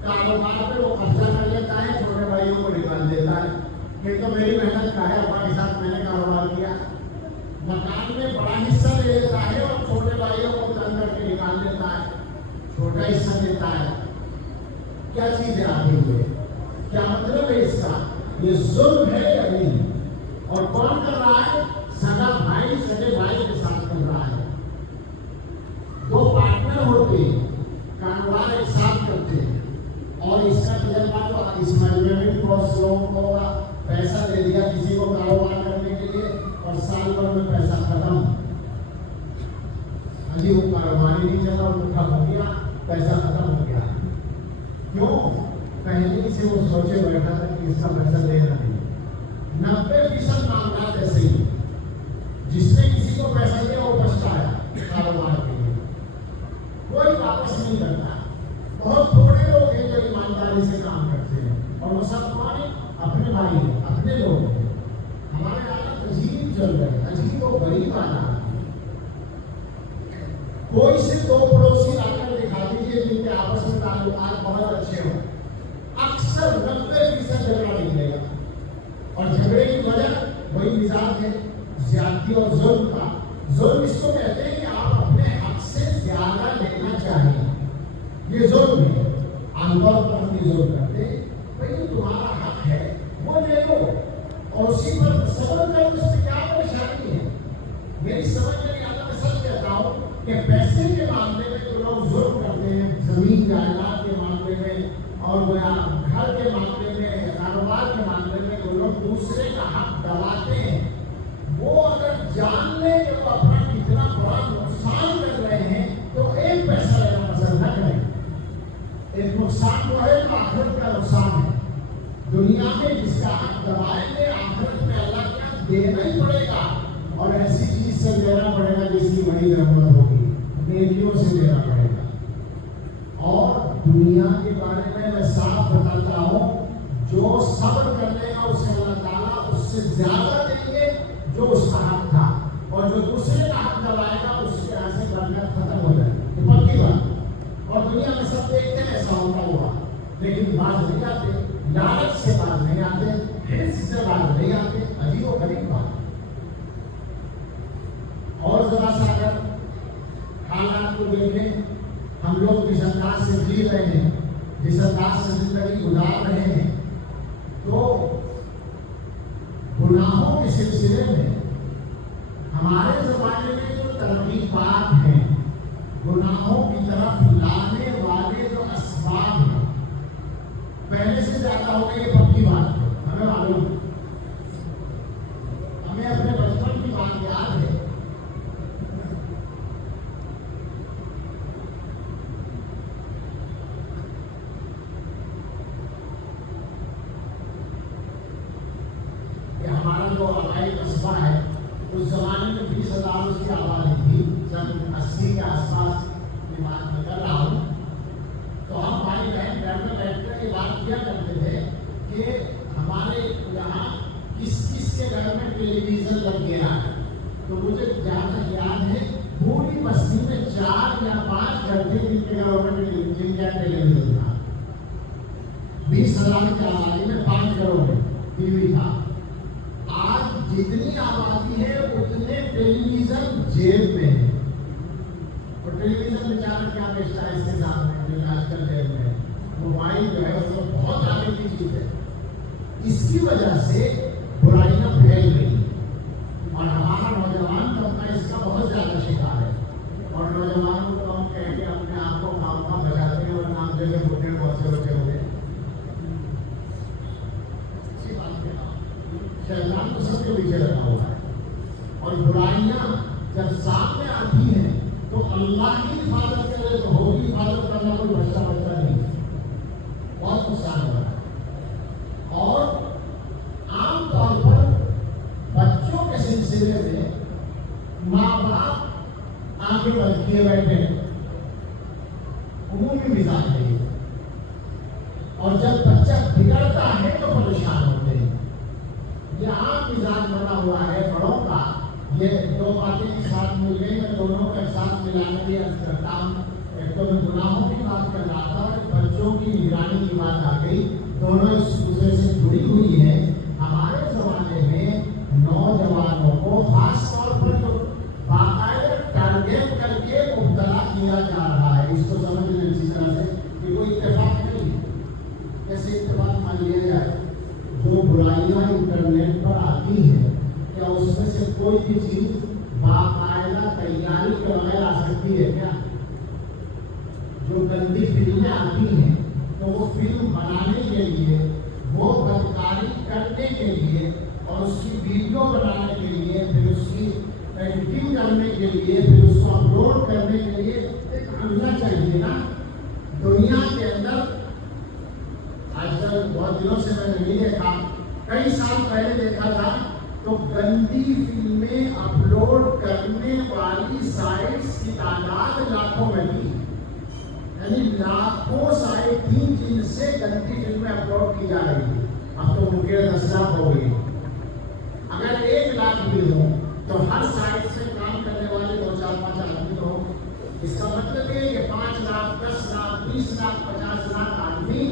کاروبار پہ وہ قبضہ کر لیتا ہے, چھوٹے بھائیوں کو نکال دیتا ہے. یہ تو میری محنت کا ہے, ابا کے ساتھ میں نے کاروبار کیا. مکان میں بڑا حصہ لے لیتا ہے اور چھوٹے بھائیوں کو تنگ کر کے نکال دیتا ہے, چھوٹا حصہ دیتا ہے. کیا چیز ہے آگے ہوئے, کیا مطلب ہے اس کا؟ یہ ظلم ہے یا نہیں؟ اور کون کر رہا ہے؟ سگا بھائی سگے بھائی کے ساتھ کر رہا ہے. 2 پارٹنر ہوتے ہیں, کاروبار ایک ساتھ کرتے ہیں, اور اس کا تجربہ تو اس مجمع میں بھی بہت سے لوگوں کو ہوگا. پیسہ دے دیا کسی کو کاروبار کرنے کے لیے اور سال بھر میں پیسہ ختم. ابھی وہ کاروبار ہی نہیں چلا اور ٹھپ ہو گیا, پیسہ ختم ہو گیا. کیوں؟ پہلے سے وہ سوچے بیٹھا تھا کہ اس کا پیسہ دینا نہیں. 90% معاملات ایسے ہی, جس نے کسی کو پیسہ دیا وہ پچھتایا کاروبار کے لیے, کوئی واپس نہیں کرتا. بہت تھوڑے لوگ ہیں جو ایمانداری سے کام کرتے ہیں, اور وہ سب ہمارے اپنے بھائی ہیں, اپنے لوگ ہیں. ہمارے حالت عجیب چل رہے ہیں, عجیب و غریب حالات. کوئی سے 2 پڑوسی آ کر دکھا دیجیے جن کے آپس میں تعلقات بہت اچھے ہوں, اکثر 90% جھگڑا نکلے گا. اور جھگڑے کی وجہ وہی مزاج ہے, زیادتی اور ظلم کا. ظلم اس کو کہتے ہیں کہ آپ اپنے حق سے زیادہ لینا چاہیں, یہ ظلم ہے. عام طور پر ہم یہ ظلم کرتے ہیں, بھائی تمہارا حق ہے وہ لے لو, اور اسی پر صبر کرو, اس سے کیا پریشانی ہے؟ میری سمجھ میں نہیں آتا. میں سچ کہتا ہوں کہ پیسے کے معاملے میں تو لوگ ظلم کرتے ہیں, زمین جائیداد کے معاملے میں اور گھر کے معاملے میں, دوسرے کا حق دباتے ہیں وہ اگر جان لیں کہ وہ اپنا کتنا بڑا نقصان کر رہے ہیں تو ایک پیسہ لینا پسند نہ کریں. ایک نقصان تو ہے تو آخرت کا نقصان ہے. دنیا میں جس کا حق دبائیں گے آخرت میں اللہ کا دینا ہی پڑے گا اور ایسی چیز سے دینا پڑے گا جس کی بڑی ضرورت ہوگی. نیکیوں سے دینا پڑے گا. اور دنیا کے بارے میں صاف بتاتا ہوں جو صبر کر لے گا اسے اللہ تعالیٰ اس سے زیادہ دیں گے جو اس کا حق تھا اور جو دوسرے کا حق دبائے گا اس کے ایسے برکت ختم ہو جائے گی. پکی بات. اور دنیا میں سب دیکھتے ہیں ایسا ہوتا ہوا لیکن باز نہیں آتے. لالچ سے باز نہیں آتے. حرص سے باز نہیں آتے. عجیب و غریب بات. اور ذرا سا اگر حالات کو دیکھیں ہم لوگ جس انداز سے جی رہے ہیں جس انداز سے زندگی گزار رہے ہیں تو گناہوں کے سلسلے میں ہمارے زمانے میں جو ترغیبات ہیں گناہوں کی طرف لانے والے جو اسباب ہیں پہلے سے زیادہ ہو گئی. یہ پکی بات ہے. ہمیں معلوم ہے. ہمیں اپنے بچپن کی بات یاد ہے. ہمارا جو علاقائی قصبہ ہے اس زمانے میں 20,000 اس کی آبادی تھی. سن 80 کے آس پاس کی بات میں کر رہا ہوں. تو ہم بھائی بہن گھر میں بیٹھ کر یہ بات کیا کرتے تھے کہ ہمارے یہاں کس کس کے گھر میں ٹیلی ویژن لگ گیا ہے. تو مجھے جہاں تک یاد ہے پوری بستی میں 4 یا 5 گھر تھے جن کے گھروں میں جن کا ٹیلی ویژن تھا. 20,000 کی آبادی میں 5 گھروں میں ٹی وی تھا. آج جتنی آبادی ہے اتنے ٹیلی ویژن جیب میں ہے. اور ٹیلی ویژن بیچارہ کیا بیچتا ہے اس کے ساتھ میں جو آج کل جیب میں ہے. موبائل جو ہے وہ بہت آگے کی چیز ہے. اس کی وجہ سے برائیاں پھیل رہی ہیں اور ہمارا نوجوان طبقہ اس کا بہت زیادہ شکار ہے. اور نوجوانوں کو ہم کہہ کے اپنے آپ کو کام بچاتے ہیں اور نام جگہ بوٹے بہت سے بچے ہوئے. شیطان تو سب کے پیچھے لگا ہوا ہے اور برائیاں جب سامنے آتی ہیں تو اللہ کی حفاظت کرے تو ہوگی حفاظت کرنا کوئی بچہ نہیں. بہت نقصان ہو رہا ہے. اور عام طور پر بچوں کے سلسلے میں ماں باپ آگے بڑھ کے بیٹھے عمومی مزاج ہے. اور جب بچہ بگڑتا ہے تو پریشان ہوتے ہیں. یہ عام مزاج بنا ہوا ہے بڑوں کا. یہ 2 باتیں ایک ساتھ مل گئی. میں دونوں کا ایک ساتھ ملانے کے لیے کرتا ہوں. ایک تو میں گناہوں کی بات کر رہا تھا اور بچوں کی نگرانی کی بات آ گئی. دونوں ایک دوسرے سے جڑی ہوئی ہے. ہمارے زمانے میں نوجوانوں کو خاص طور پر جو باقاعدہ ٹارگیٹ کر کے مبتلا کیا جا رہا ہے. اس کو سمجھ لیں اسی طرح سے کہ کوئی اتفاق نہیں ہے. کیسے اتفاق مان لیا جائے جو برائیاں انٹرنیٹ پر آتی ہیں کیا اس میں سے کوئی بھی چیز باقاعدہ تیاری کے بغیر آ سکتی ہے کیا؟ جو گندی فلمیں آتی ہیں تو وہ فلم بنانے کے لیے وہ بدکاری کرنے کے لیے اور اس کی ویڈیو بنانے کے لیے پھر اس کی ایڈیٹنگ کرنے کے لیے پھر اس کو اپلوڈ کرنے کے لیے ایک عملہ چاہیے نا. دنیا کے اندر آج کل بہت دنوں سے میں نے نہیں دیکھا. کئی سال پہلے دیکھا تھا تو گندی فلمیں اپلوڈ کرنے والی سائٹس کی تعداد لاکھوں میں تھی. یعنی لاکھوں سائٹ تھیں جن سے گندی فلمیں اپلوڈ کی جا رہی تھی. اب تو ان کے 10 لاکھ ہو گئی. اگر 1 لاکھ بھی ہوں تو ہر سائٹ سے کام کرنے والے 2-4-5 آدمی ہوں. اس کا مطلب ہے کہ 5 لاکھ 10 لاکھ 20 لاکھ 50 لاکھ آدمی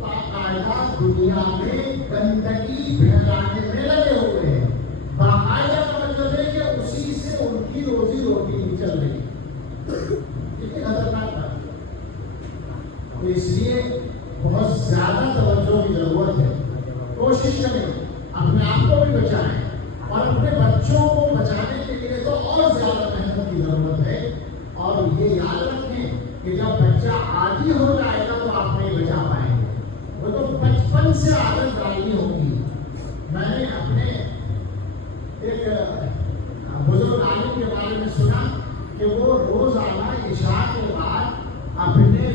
باقاعدہ دنیا میں گندگی پھیلانے میں لگے ہوئے ہیں. باقاعدہ کا مطلب ہے کہ اسی سے ان کی روزی روٹی نہیں چل رہی. کتنی خطرناک بات. تو اس لیے بہت زیادہ توجہ کی ضرورت ہے. کوشش کریں اپنے آپ کو بھی بچائیں اور اپنے بچوں کو بچانے کے لیے تو اور زیادہ محنت کی ضرورت ہے. اور یہ یاد رکھیں کہ جب بچہ عادی ہو جائے گا تو آپ نہیں بچا پائیں گے. وہ تو بچپن سے عادت ڈالنی ہوگی. میں نے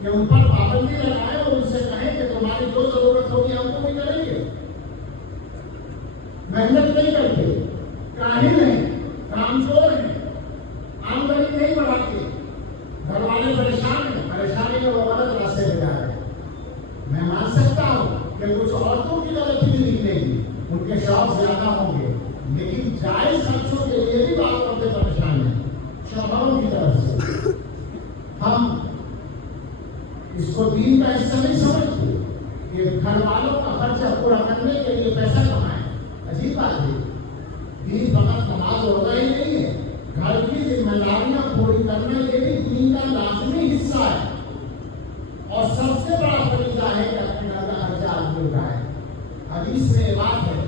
کہ ان پر پابندی لگائیں اور ان سے کہیں کہ تمہاری جو ضرورت ہوگی ہم تو نہیں کریں گے. محنت نہیں کرتے, کاہل ہیں, کامزور ہیں, آمدنی نہیں بڑھاتے, گھر والے پریشان ہیں, پریشانی میں وہ غلط راستے پہ جا رہے ہیں. میں مان سکتا ہوں کہ کچھ عورتوں کی غلطی بھی نکلے گی, ان کے شوق زیادہ ہوں گے, لیکن جائز خرچوں کے لیے بھی بات کرتے پریشان ہیں شوہروں کی طرف سے. ہم اس کو دین کا حصہ نہیں سمجھتے کہ گھر والوں کا خرچہ پورا کرنے کے لیے پیسہ کمائیں. عجیب بات ہے. دین فقط نماز روزہ ہی نہیں ہے, گھر کی ذمہ داریاں پوری کرنا یہ بھی دین کا لازمی حصہ ہے. اور سب سے بڑا فریضہ ہے کہ اپنے گھر کا خرچہ آدمی اٹھائے. حدیث میں یہ بات ہے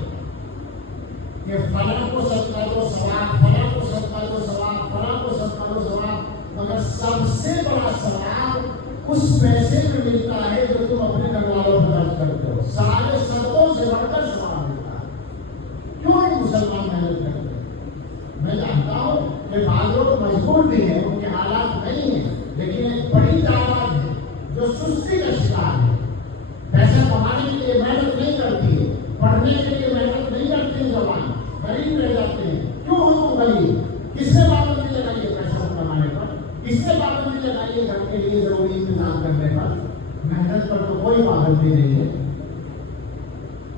کہ فلاں کو صدقہ دو ثواب, فلاں کو صدقہ دو ثواب, فلاں کو صدقہ دو ثواب, مگر سب سے بڑا ثواب اس پیسے میں ملتا ہے جو تم اپنے گھر والوں کو خرچ کرتے ہو. سارے صدقوں سے بڑھ کر ثواب ملتا ہے. کیوں نہیں مسلمان محنت کرتے؟ میں جانتا ہوں کہ بعض لوگ مجبور بھی ہیں, ان کے حالات نہیں ہیں, لیکن ایک بڑی تعداد ہے جو سستی کا شکار ہے. پیسہ کمانے کے لیے محنت نہیں کرتی ہے, پڑھنے کے لیے محنت نہیں کرتے, جوان غریب رہ جاتے ہیں. کیوں ہم غریب؟ کس نے پابندی لگائی ہے پیسہ کمانے پر؟ کس نے پابندی لگائی ہے گھر کے لیے ضروری انتظام کرنے پر؟ محنت پر تو کوئی پابندی نہیں ہے.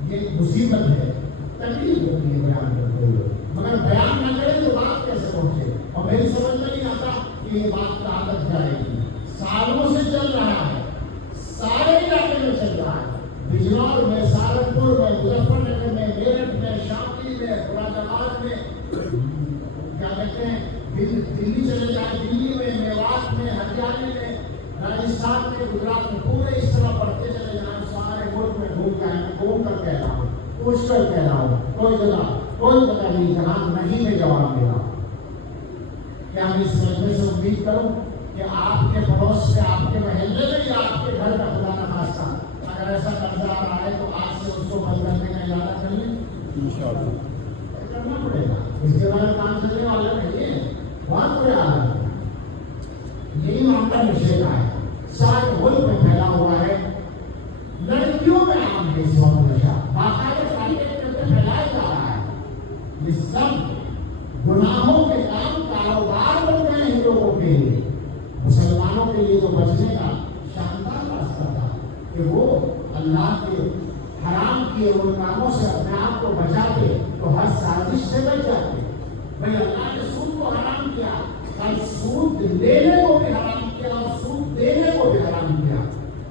یہ مصیبت ہے, تکلیف ہوتی ہے بیان کرتے ہوئے, مگر بیان نہ کریں تو بات کیسے پہنچے؟ اور میری سمجھ میں نہیں آتا کہ یہ بات کہاں تک جائے گی. سالوں سے چل رہا ہے, سارے علاقے میں چل رہا ہے, بجنور میں, سہارنپور میں, مظفر نگر میں, میرٹھ میں, شاملی میں, مراد آباد میں, کیا کہتے ہیں دلی چلے جائیں, دلی میں, میوات میں, ہریانہ میں, راجستھان میں, گجرات میں, پورے اس طرح بڑھتے چلے جائیں. سارے ملک میں گھوم کے آئے, گھوم کر کہہ رہا ہوں, پوچھ کر کہہ رہا ہوں, کوئی جگہ نہیں جہاں نہیں میں جواب ملا. کیا میں اس مجمع سے امید کروں کہ آپ کے پڑوس میں, آپ کے محلے میں یا آپ کے گھر کا خدا نخواستہ اگر ایسا قرضہ آ رہا ہے تو آج سے اس کو بند کرنے کا ارادہ کر لیں؟ انشاءاللہ کرنا پڑے گا. اس کے بعد کام چلنے والا نہیں ہے, بہت بڑے حالات ہے. یہی معاملہ نشے کا ہے, سارے ملک میں پھیلا ہوا ہے. لڑکیوں میں عام ہے اس وقت نشہ, باقاعدہ پھیلایا جا رہا ہے. یہ سب گناہوں کے کام کاروبار بن گئے ہیں لوگوں کے لیے. مسلمانوں کے لیے تو بچنے کا شاندار راستہ تھا کہ وہ اللہ کے حرام کیے ہوئے کاموں سے اپنے آپ کو بچاتے تو ہر سازش سے بچ جاتے. بھائی اللہ نے سود کو حرام کیا, کل سود لینے کو بھی حرام کیا اور سود دینے کو بھی حرام کیا.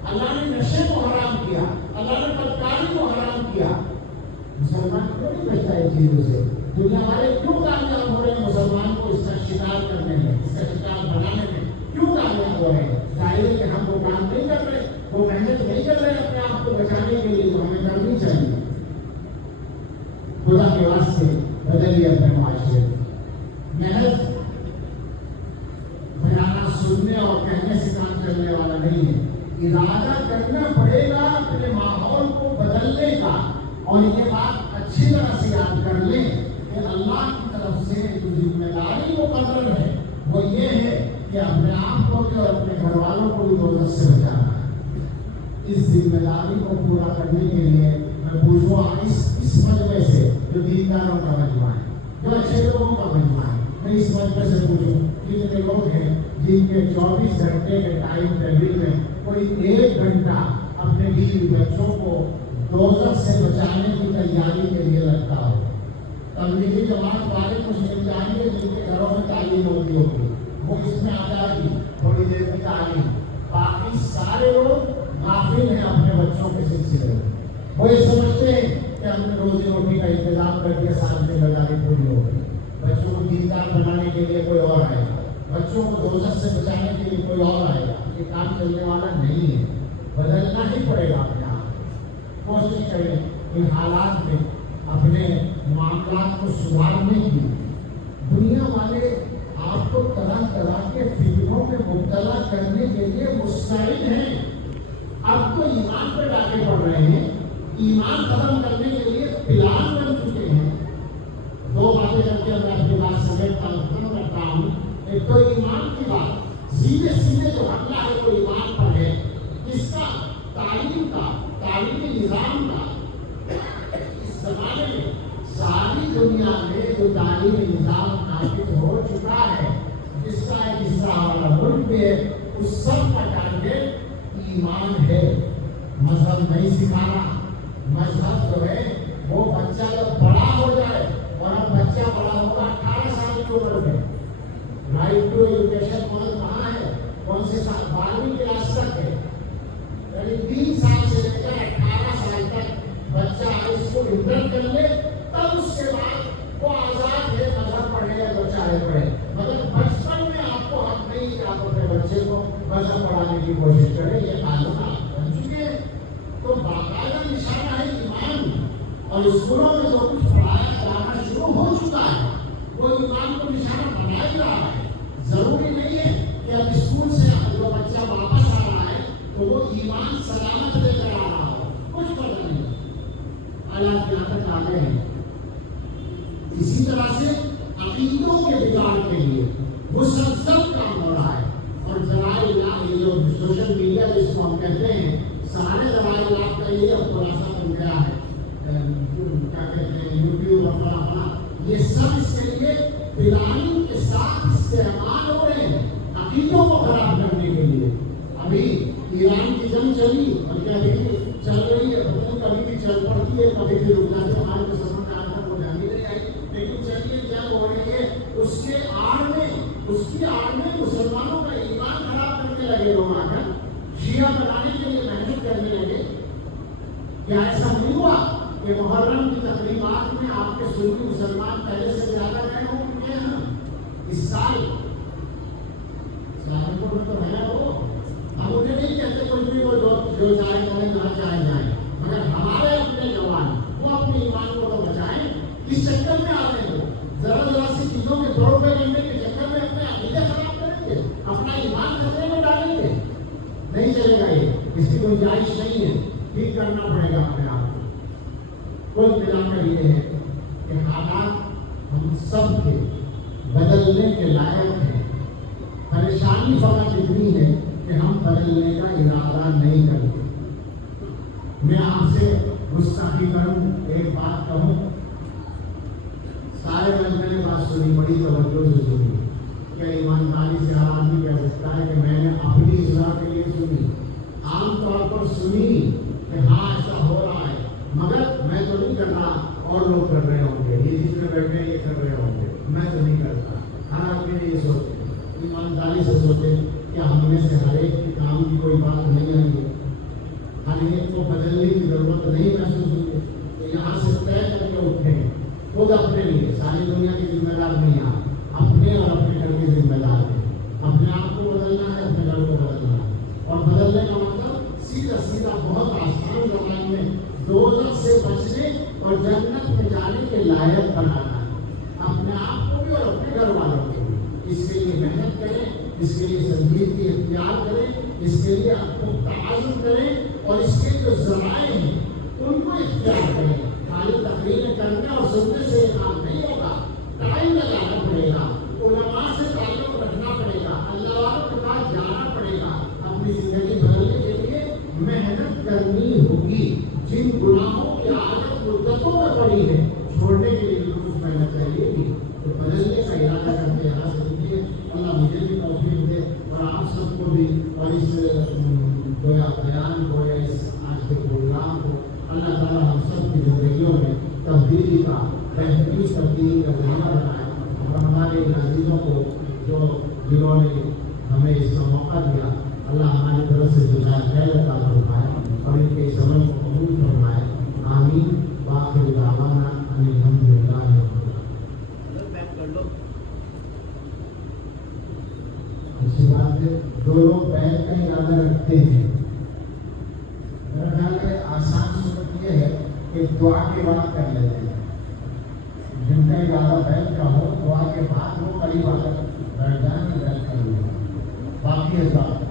اللہ نے نشے کو حرام کیا, اللہ نے بدکاری کو حرام کیا. مسلمان کیوں نہیں بچتا ہے چیزوں سے؟ دنیا والے کیوں کامیاب ہو رہے ہیں مسلمان کو اس کا شکار کرنے میں, اس کا شکار بنانے میں کیوں کامیاب ہو رہے ہیں؟ ظاہر ہے کہ ہم وہ کام نہیں کر رہے, وہ محنت نہیں کر رہے اپنے آپ کو بچانے کے لیے, تو ہمیں کرنی چاہیے. خدا کے واسطے بدلیے اپنے معاشرے. محنت بیانہ سننے اور کہنے سے کام چلنے والا نہیں ہے. ارادہ کرنا پڑے گا اپنے ماحول کو بدلنے کا, اور یہ بات اچھی طرح سے یاد کر لیں کہ اللہ کی طرف سے جو ذمہ داری مقرر ہے وہ یہ ہے کہ اپنے آپ کو بھی اور اپنے گھر والوں کو بھی دوزخ سے بچانا ہے. اس ذمہ داری کو پورا کرنے کے لیے میں پوچھوں اس مجمع سے جو دینداروں کا مجمع ہے, جو اچھے لوگوں کا مجمع ہے, میں اس مجمع سے پوچھوں کتنے لوگ ہیں جن کے 24 گھنٹے کے ٹائم ٹیبل میں کوئی 1 گھنٹہ اپنے بیوی بچوں کو دوزخ سے بچانے کی تیاری کے لیے لگتا ہو. تبلیغی جماعت والے کچھ مل جائیں گے جن کے گھروں میں تعلیم ہوتی ہوگی, وہ اس میں آ جائے گی تھوڑی دیر کی تعلیم. باقی سارے لوگ غافل ہیں اپنے بچوں کے سلسلے میں. وہ یہ سمجھتے ہیں کہ ہم نے روزی روٹی کا انتظام کر کے سامنے بازاری پوری ہو گئی, بچوں کو دیندار بنانے کے لیے کوئی اور آئے گا, بچوں کو دوزخ سے بچانے کے لیے کوئی اور آئے گا. یہ کام چلنے والا نہیں ہے, بدلنا ہی پڑے گا. اپنے آپ کوشش کریں ان حالات میں اپنے معاملات کو سدھارنے کی. دنیا والے آپ کو طرح طرح کے فکروں میں مبتلا کرنے کے لیے مستعد ہیں. اب تو ایمان پہ ڈاکے پڑ رہے ہیں, ایمان ختم کرنے کے لیے پلان بن چکے ہیں. 2 باتیں کر کے میں اپنی بات سمیٹ کر ختم کرتا ہوں. ایک تو ایمان کی بات, سیدھے جو حملہ ہے تو ایمان نظام کا اس زمانے میں ساری دنیا میں جو تعلیمی نظام نافذ ہو چکا ہے، جس کا ایک حصہ ہمارا ملک میں ہے، اس سب کا ٹارگیٹ ایمان ہے۔ مذہب نہیں سکھانا، مذہب جو ہے وہ بچہ جب بڑا ہو جائے، اور اب بچہ بڑا ہوگا 18 سال کی عمر میں، رائٹ ٹو ایجوکیشن کہاں ہے؟ کون سے سال؟ 12ویں کلاس تک ہے، یعنی 3 سال سے لے کر 18 سال تک بچہ ہائی اسکول انٹر کر لے، تب اس کے بعد وہ آزاد ہے، مذہب پڑھے یا جو چاہے پڑھے، مگر بچپن میں آپ کو حق نہیں کہ آپ اپنے بچے کو مذہب پڑھانے کی کوشش کریں، یہ قانون آپ بن چکے ہیں۔ تو باقاعدہ نشانہ ہے ایمان، اور اسکولوں میں جو کچھ پڑھایا جانا شروع ہو چکا ہے وہ ایمان کو نشانہ بنا ہی رہا ہے۔ ضروری نہیں ہے کہ اب اسکول سے جو بچہ واپس آ رہا ہے تو وہ ایمان سلامت لے کر آ رہا ہو، کچھ پتہ نہیں، حالات یہاں تک آ گئے ہیں۔ اسی طرح سے عقیدوں کے بگاڑ کے لیے مسلسل کام ہو رہا ہے، اور ذرائع ابلاغ، یہ جو سوشل میڈیا جس کو ہم کہتے ہیں، سارے ذرائع ابلاغ کا یہ اب خلاصہ بن گیا ہے، کیا کہتے ہیں، یوٹیوب اور فلاں فلاں، یہ سب اس کے لیے بلائنگ کے ساتھ استعمال ہو رہے ہیں عقیدوں کو خراب کرنے کے لیے۔ ابھی ایران کی جنگ چلی، اور کیا ابھی بھی چل رہی ہے، کبھی بھی چل پڑتی ہے، کبھی بھی رک جاتی ہے، ہمارے کو سمجھ آ کر وہ جانی نہیں آئی، لیکن چلیے جنگ ہو رہی ہے، اس کی آڑ میں مسلمانوں کا ایمان خراب کرنے لگے لوگ، آ کر شیعہ بنانے کے لیے محنت کرنے لگے۔ کیا ایسا نہیں ہوا کہ محرم کی تقریبات میں آپ کے سنی مسلمان پہلے سے زیادہ گئے ہوں گے؟ اس سال اسلامی کو تو ہے نا، وہ ہم انہیں نہیں کہتے کچھ بھی، وہ جو چاہے کریں، جہاں چاہے جائیں، مگر ہمارے اپنے جوان وہ اپنے ایمان کو تو بچائیں۔ اس چکر میں آ رہے ہو، ذرا سی چیزوں کے طور پہ کرنے کے چکر میں اپنے عقیدے خراب کریں گے، اپنا ایمان خطرے میں ڈالیں گے، نہیں چلے گا، یہ اس کی گنجائش نہیں ہے، ٹھیک کرنا پڑے گا اپنے آپ کو۔ کل ملا کر یہ ہے کہ حالات ہم سب کے بدلنے کے لائق ہیں، پریشانی فقط اتنی ہے کہ ہم بدلنے کا ارادہ نہیں کرتے۔ میں آپ سے گستاخی کروں، ایک بات کہوں، سارے میں نے بات سنی، بڑی توجہ سے سنی، کیا ایمانداری سے ہر آدمی کہہ سکتا ہے کہ میں نے اپنی اصلاح کے لیے سنی، عام طور پر سنی کہ ہاں ایسا ہو رہا ہے، مگر میں تو نہیں کر رہا، اور لوگ کر رہے ہوں گے، یہ جس میں بیٹھے یہ کر رہے ہوں گے، میں تو نہیں کرتا۔ ہر آدمی نے یہ سوچے، ایمانداری سے سوچے، کیا ہم میں سے ہر ایک کے کام کی کوئی بات نہیں آئی ہے، ہر ایک کو بدلنے کی ضرورت نہیں محسوس ہوئی ہے، تو یہاں سے طے کر کے اٹھیں، خود اپنے لیے، ساری دنیا کی ذمہ دار نہیں آپ، اپنے اور اپنے گھر کے ذمہ دار ہیں، اپنے آپ کو بدلنا ہے، اپنے گھر کو بدلنا ہے، اور بدلنے کا مطلب سیدھا بہت آسان زبان میں دوزخ سے بچنے اور جنت میں جانے کے لائق بنانا ہے، اپنے آپ کو بھی اور اپنے گھر والوں کو بھی۔ اس کے لیے محنت کریں، اس کے لیے سنجیدگی اختیار کریں، اس کے لیے پختہ عزم کریں، اور اس کے جو ذرائع ہیں ان کو اختیار کریں۔ خالی تقریریں کرنے اور سننے سے یہ کام نہیں ہوگا، ٹائم لگانا پڑے گا، علماء سے تعلق رکھنا پڑے گا، اللہ والوں کے پاس جانا پڑے گا، اپنی زندگی بدلنے کے لیے محنت کرنی ہوگی۔ جن گناہوں کی عادت مدتوں میں پڑی ہے، چھوڑنے کے لیے کچھ محنت چاہیے گی، تو بدلنے کا ارادہ کرتے یہاں سے رکیے۔ اللہ مجھے بھی توفیق دے، اور آپ سب کو بھی، اور اس گویا بیان کو، اس آج کے پروگرام کو اللہ تعالیٰ ہم سب کی زندگیوں میں تبدیلی کا، بہترین تبدیلی کا ذریعہ بنائے، اور ہمارے عزیزوں کو جنہوں نے ہمیں اس کا موقع دیا، اللہ ہماری طرف سے جزائے خیر عطا فرمائے، اور ان کے اس عمل کو قبول فرمائے، آمین۔ وآخر دعوانا ان الحمد للہ رب العالمین۔ اچھی بات ہے، جو لوگ بیٹھ کا ارادہ رکھتے ہیں، میرا خیال ہے آسان صورت یہ ہے کہ دعا کے بعد کر لیتے ہیں، جن کا ارادہ بیٹھ کا ہو، دعا کے بعد وہ قریب آ کر بیٹھ جائیں گے، بیٹھ کر لیں، باقی ہے بات۔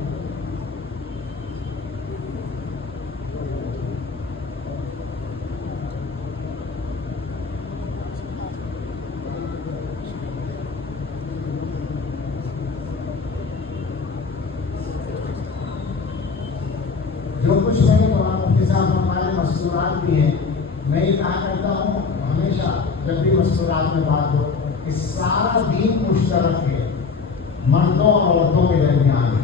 جو کچھ میں نے مفتی صاحب فرمائے مستورات بھی ہیں. میں یہ کہا کرتا ہوں ہمیشہ جب بھی مستورات میں بات ہو کہ سارا دین مشترک ہے مردوں اور عورتوں کے درمیان.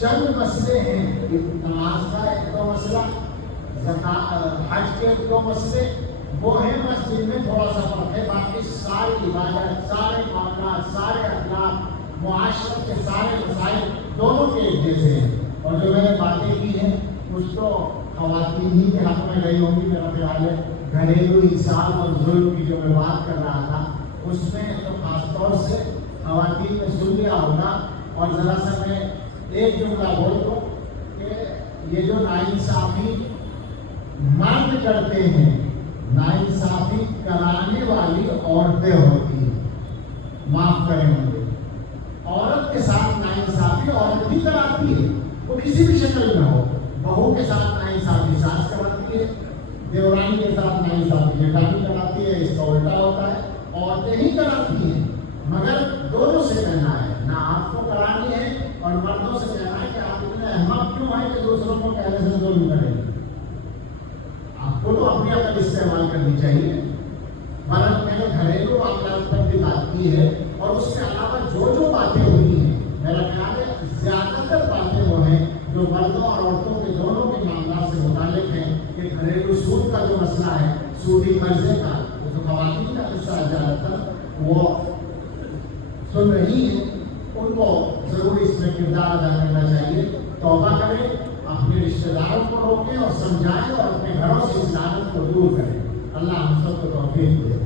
چند مسئلے ہیں، نماز کا ایک دو مسئلہ، حج کے ایک دو مسئلے وہ ہیں بس جن میں تھوڑا سا فرق ہے. باقی ساری عبادت، سارے معاملات، سارے اخلاق، معاشرت کے سارے مسائل دونوں کے ایک جیسے ہیں. اور جو میں نے باتیں کی ہیں کچھ تو خواتین ہی کے حق میں گئی ہوں گی. میرا خیال ہے گھریلو انصاف اور ظلم کی جو میں بات کر رہا تھا اس میں تو خاص طور سے خواتین نے سن لیا ہوگا. اور ذرا سا میں ایک جملہ بول دوں کہ یہ جو ناانصافی مرد کرتے ہیں، ناانصافی کرانے والی عورتیں ہوتی ہیں. معاف کریں مجھے، عورت کے ساتھ ناانصافی عورت بھی کراتی ہے، وہ کسی بھی شکل میں ہو. بہو کے ساتھ ناانصافی ساس کراتی ہے، دیورانی کے ساتھ ناانصافی جیٹھانی کراتی ہے. اس کا الٹا ہوتا ہے، عورتیں ہی کراتی ہیں. مگر دونوں سے کہنا ہے، نہ آپ کو کرانی ہے اور مردوں سے کہنا ہے کہ آپ اتنے احمق کیوں ہیں کہ دوسروں کو کہنے سے ظلم کریں. آپ کو تو اپنی عقل استعمال کرنی چاہیے. مرد میں نے گھریلو معاملات پر بھی بات کی ہے اور اس کے علاوہ جو باتیں ہوئی ہیں میرا خیال ہے زیادہ تر باتیں وہ ہیں جو مردوں اور عورتوں کے دونوں کے معاملات سے متعلق ہیں. کہ گھریلو سود کا جو مسئلہ ہے، سودی قرضے کا، وہ جو خواتین کا قصہ زیادہ تر وہ سن رہی ہیں، ان کو ضرور اس میں کردار ادا کرنا چاہیے. توبہ کریں، اپنے رشتہ داروں کو روکیں اور سمجھائیں اور اپنے گھروں سے اس لعنت کو دور کریں. اللہ ہم سب کو توفیق دے.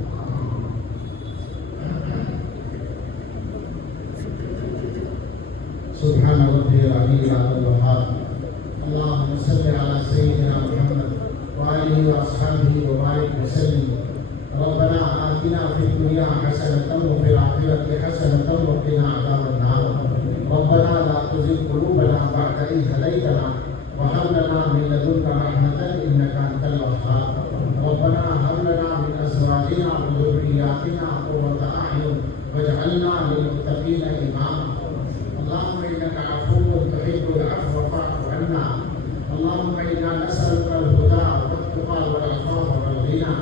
سبحان ربی العلی الوہاب. اللهم صل على سيدنا محمد وآله وأصحابه وبارك وسلم. ربنا آتنا في الدنيا حسنة وفي الآخرة حسنة وقنا عذاب النار. ربنا لا تزغ قلوبنا بعد إذ هديتنا وهب لنا من لدنك رحمة إنك أنت الوهاب. ربنا هب لنا من أزواجنا وذرياتنا قرة أعين واجعلنا للمتقين إماما. اللهم إنك عفو تحب العفو فاعف عنا. اللهم إنا نسألك الهدى والتقى والعفاف والغنى.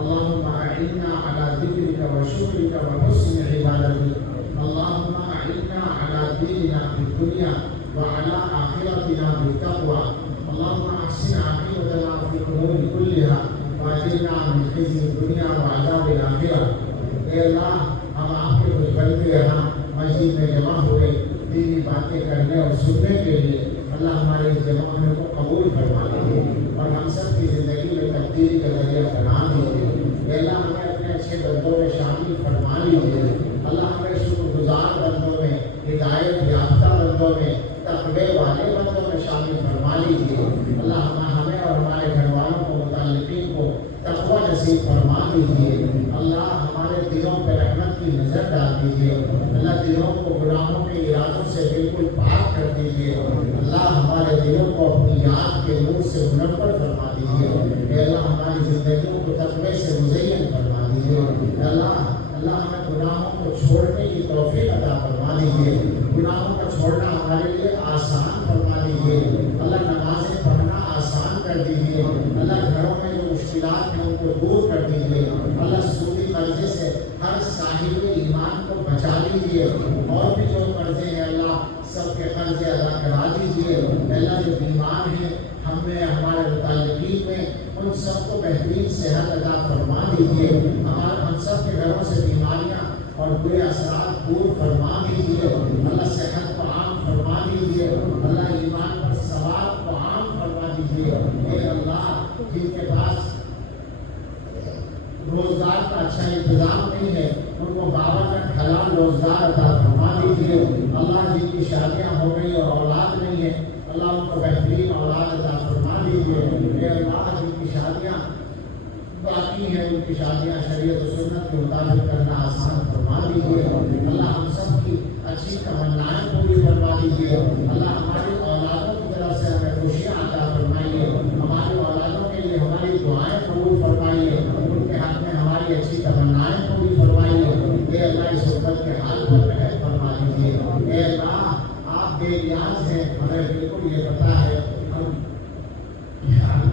اللهم أعنا على ذكرك وشكرك وحسن عبادتك. اللهم أعنا على ديننا في الدنيا وعلى آخرتنا بالتقوى. اللهم أحسن عاقبتنا في الأمور كلها وأجرنا من خزي الدنيا وعذاب الآخرة. اے اللہ، ہم آپ کے کچھ بندے یہاں مسجد میں جمع ہوئے دینی باتیں کرنے اور سننے کے لیے. اللہ ہمارے اس جمع ہونے کو قبول فرما لیجیے اور ہم سب کی زندگی میں تبدیلی کا ذریعہ بنا دیجیے. اے اللہ، ہمیں اپنے اچھے بندوں میں شامل فرما لیجیے. اللہ ہمیں شکر گزار بندوں میں، ہدایت یافتہ بندوں میں، تقوی والے بندوں میں شامل فرما لیجیے. اللہ ہمیں اور ہمارے گھر والوں کو، متعلقین کو تقوی نصیب فرما دیجیے. اللہ ہمارے دلوں پہ رحمت کی نظر ڈال دیجیے. اللہ دلوں کو گناہوں کے ارادوں سے بالکل پاک کر دیجیے. اللہ ہمارے دلوں کو اپنی یاد کے نور سے منور فرما دیجیے. اے اللہ ہماری زندگیوں کو تقوی سے مزین فرما دیجیے. اللہ ہمیں گناہوں کو چھوڑنے کی توفیق عطا فرما دیجیے. گناہوں کا چھوڑنا ہمارے لیے آسان فرما دیجیے. اللہ نمازیں پڑھنا آسان کر دیجیے. اللہ گھروں میں جو مشکلات ہیں ان کو دور کر دیجیے. اللہ سودی قرضے سے ہر صاحب ایمان کو بچا لیجیے. اور بھی جو قرضے ہیں اللہ سب کے قرضے ادا کرا دیجیے. اللہ جو بیمار ہیں ہم میں، ہمارے متعلقین میں، ان سب کو بہترین صحت عطا فرما دیجیے. ہم سب کے گھروں سے بیماریاں اور برے اثرات دور فرما دیجیے. اللہ صحت کو عام فرما دیجیے. اللہ ایمان پر ثواب کو عام فرما دیجیے. اے اللہ جن کے پاس روزگار کا اچھا انتظام نہیں ہے ان کو باوجود حلال روزگار عطا فرما دیجیے. اللہ جن کی شادیاں ہو گئی اور اولاد نہیں ہے اللہ ان کو بہترین اولاد عطا فرما دیجیے. اے اللہ جن کی شادیاں باقی ہیں ان کی شادیاں شریعت و سنت کے مطابق کرنا آسان فرما دیجیے. اللہ ہم سب کی اچھی تمنائیں پوری فرما دیجیے. اللہ ہماری اولادوں کی طرف سے ہمیں خوشیاں عطا فرمائیے. ہماری اولادوں کے لیے ہماری دعائیں قبول فرمائیے. ان کے حق میں ہماری اچھی تمنائیں پوری فرمائیے. اے اللہ اس وقت کے حال پر رحم فرما دیجیے. اے اللہ آپ بے نیاز ہیں، ہمیں بالکل یہ پتہ ہے ہم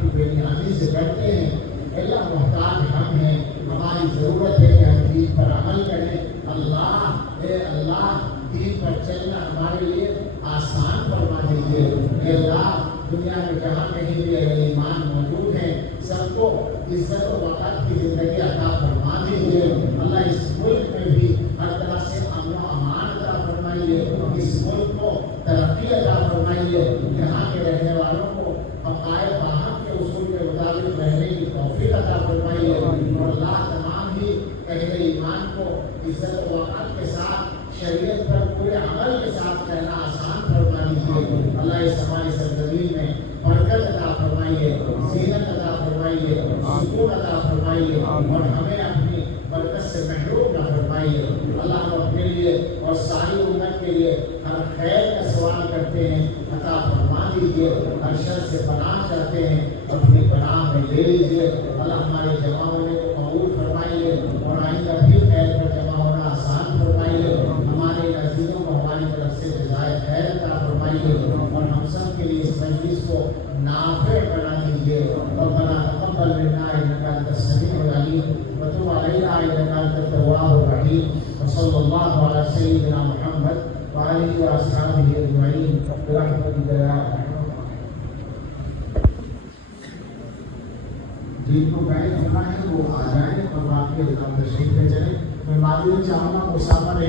نازی سے کرتے ہیں. اللہ محتاج ہم ہیں, ہماری ضرورت ہے کہ ہم دین پر عمل کریں. اللہ اے اللہ دین پر چلنا ہمارے لیے آسان فرما دیجیے. اے اللہ دنیا میں جہاں کہیں بھی اہل ایمان موجود ہیں سب کو عزت و وقت کی زندگی عطا فرما دیجیے. اللہ اس ملک میں بھی ہر طرح سے امن و امان عطا فرمائیے. اس ملک کو ترقی عطا فرمائیے. یہاں کے رہنے والوں کو عقائد باہم کے اصول کے مطابق رہنے کی توفیق عطا فرمائیے. اور اللہ تمام ہی اہل ایمان کو عزت و وقت کے ساتھ شریعت پر پورے عمل کے ساتھ رہنا آسان فرما دیجیے. اللہ اس ہماری سرزمین میں برکت عطا فرمائیے, زینت عطا فرمائیے, سکون عطا فرمائیے اور ہمیں اپنی برکت سے محروم نہ فرمائیے. اللہ ہم اپنے لیے اور ساری امت کے لیے ہر خیر کا سوال کرتے ہیں, عطا فرما دیجیے. ہر شر سے پناہ چاہتے ہیں, اپنی پناہ میں لے لیجیے. اللہ ہمارے جمع ہونے کو قبول فرمائیے اور آئندہ بھی خیر پر جمع ہونا آسان فرمائیے. ہمارے عزیزوں کو ہماری طرف سے جزائے خیر عطا فرمائیے اور ہم سب کے لیے اس مجلس کو نافع بنا دیجیے. ربنا تقبل منا انك انت السميع العليم وتب علينا انك انت التواب الرحيم. وصلى الله على سيدنا محمد وعلى واصحابه اجمعين برحمتك يا ارحم. جن کو بیٹھ رکھا ہے وہ آ جائیں اور باقی تشریف لے چلیں. میں معلوم چاہوں گا مسافر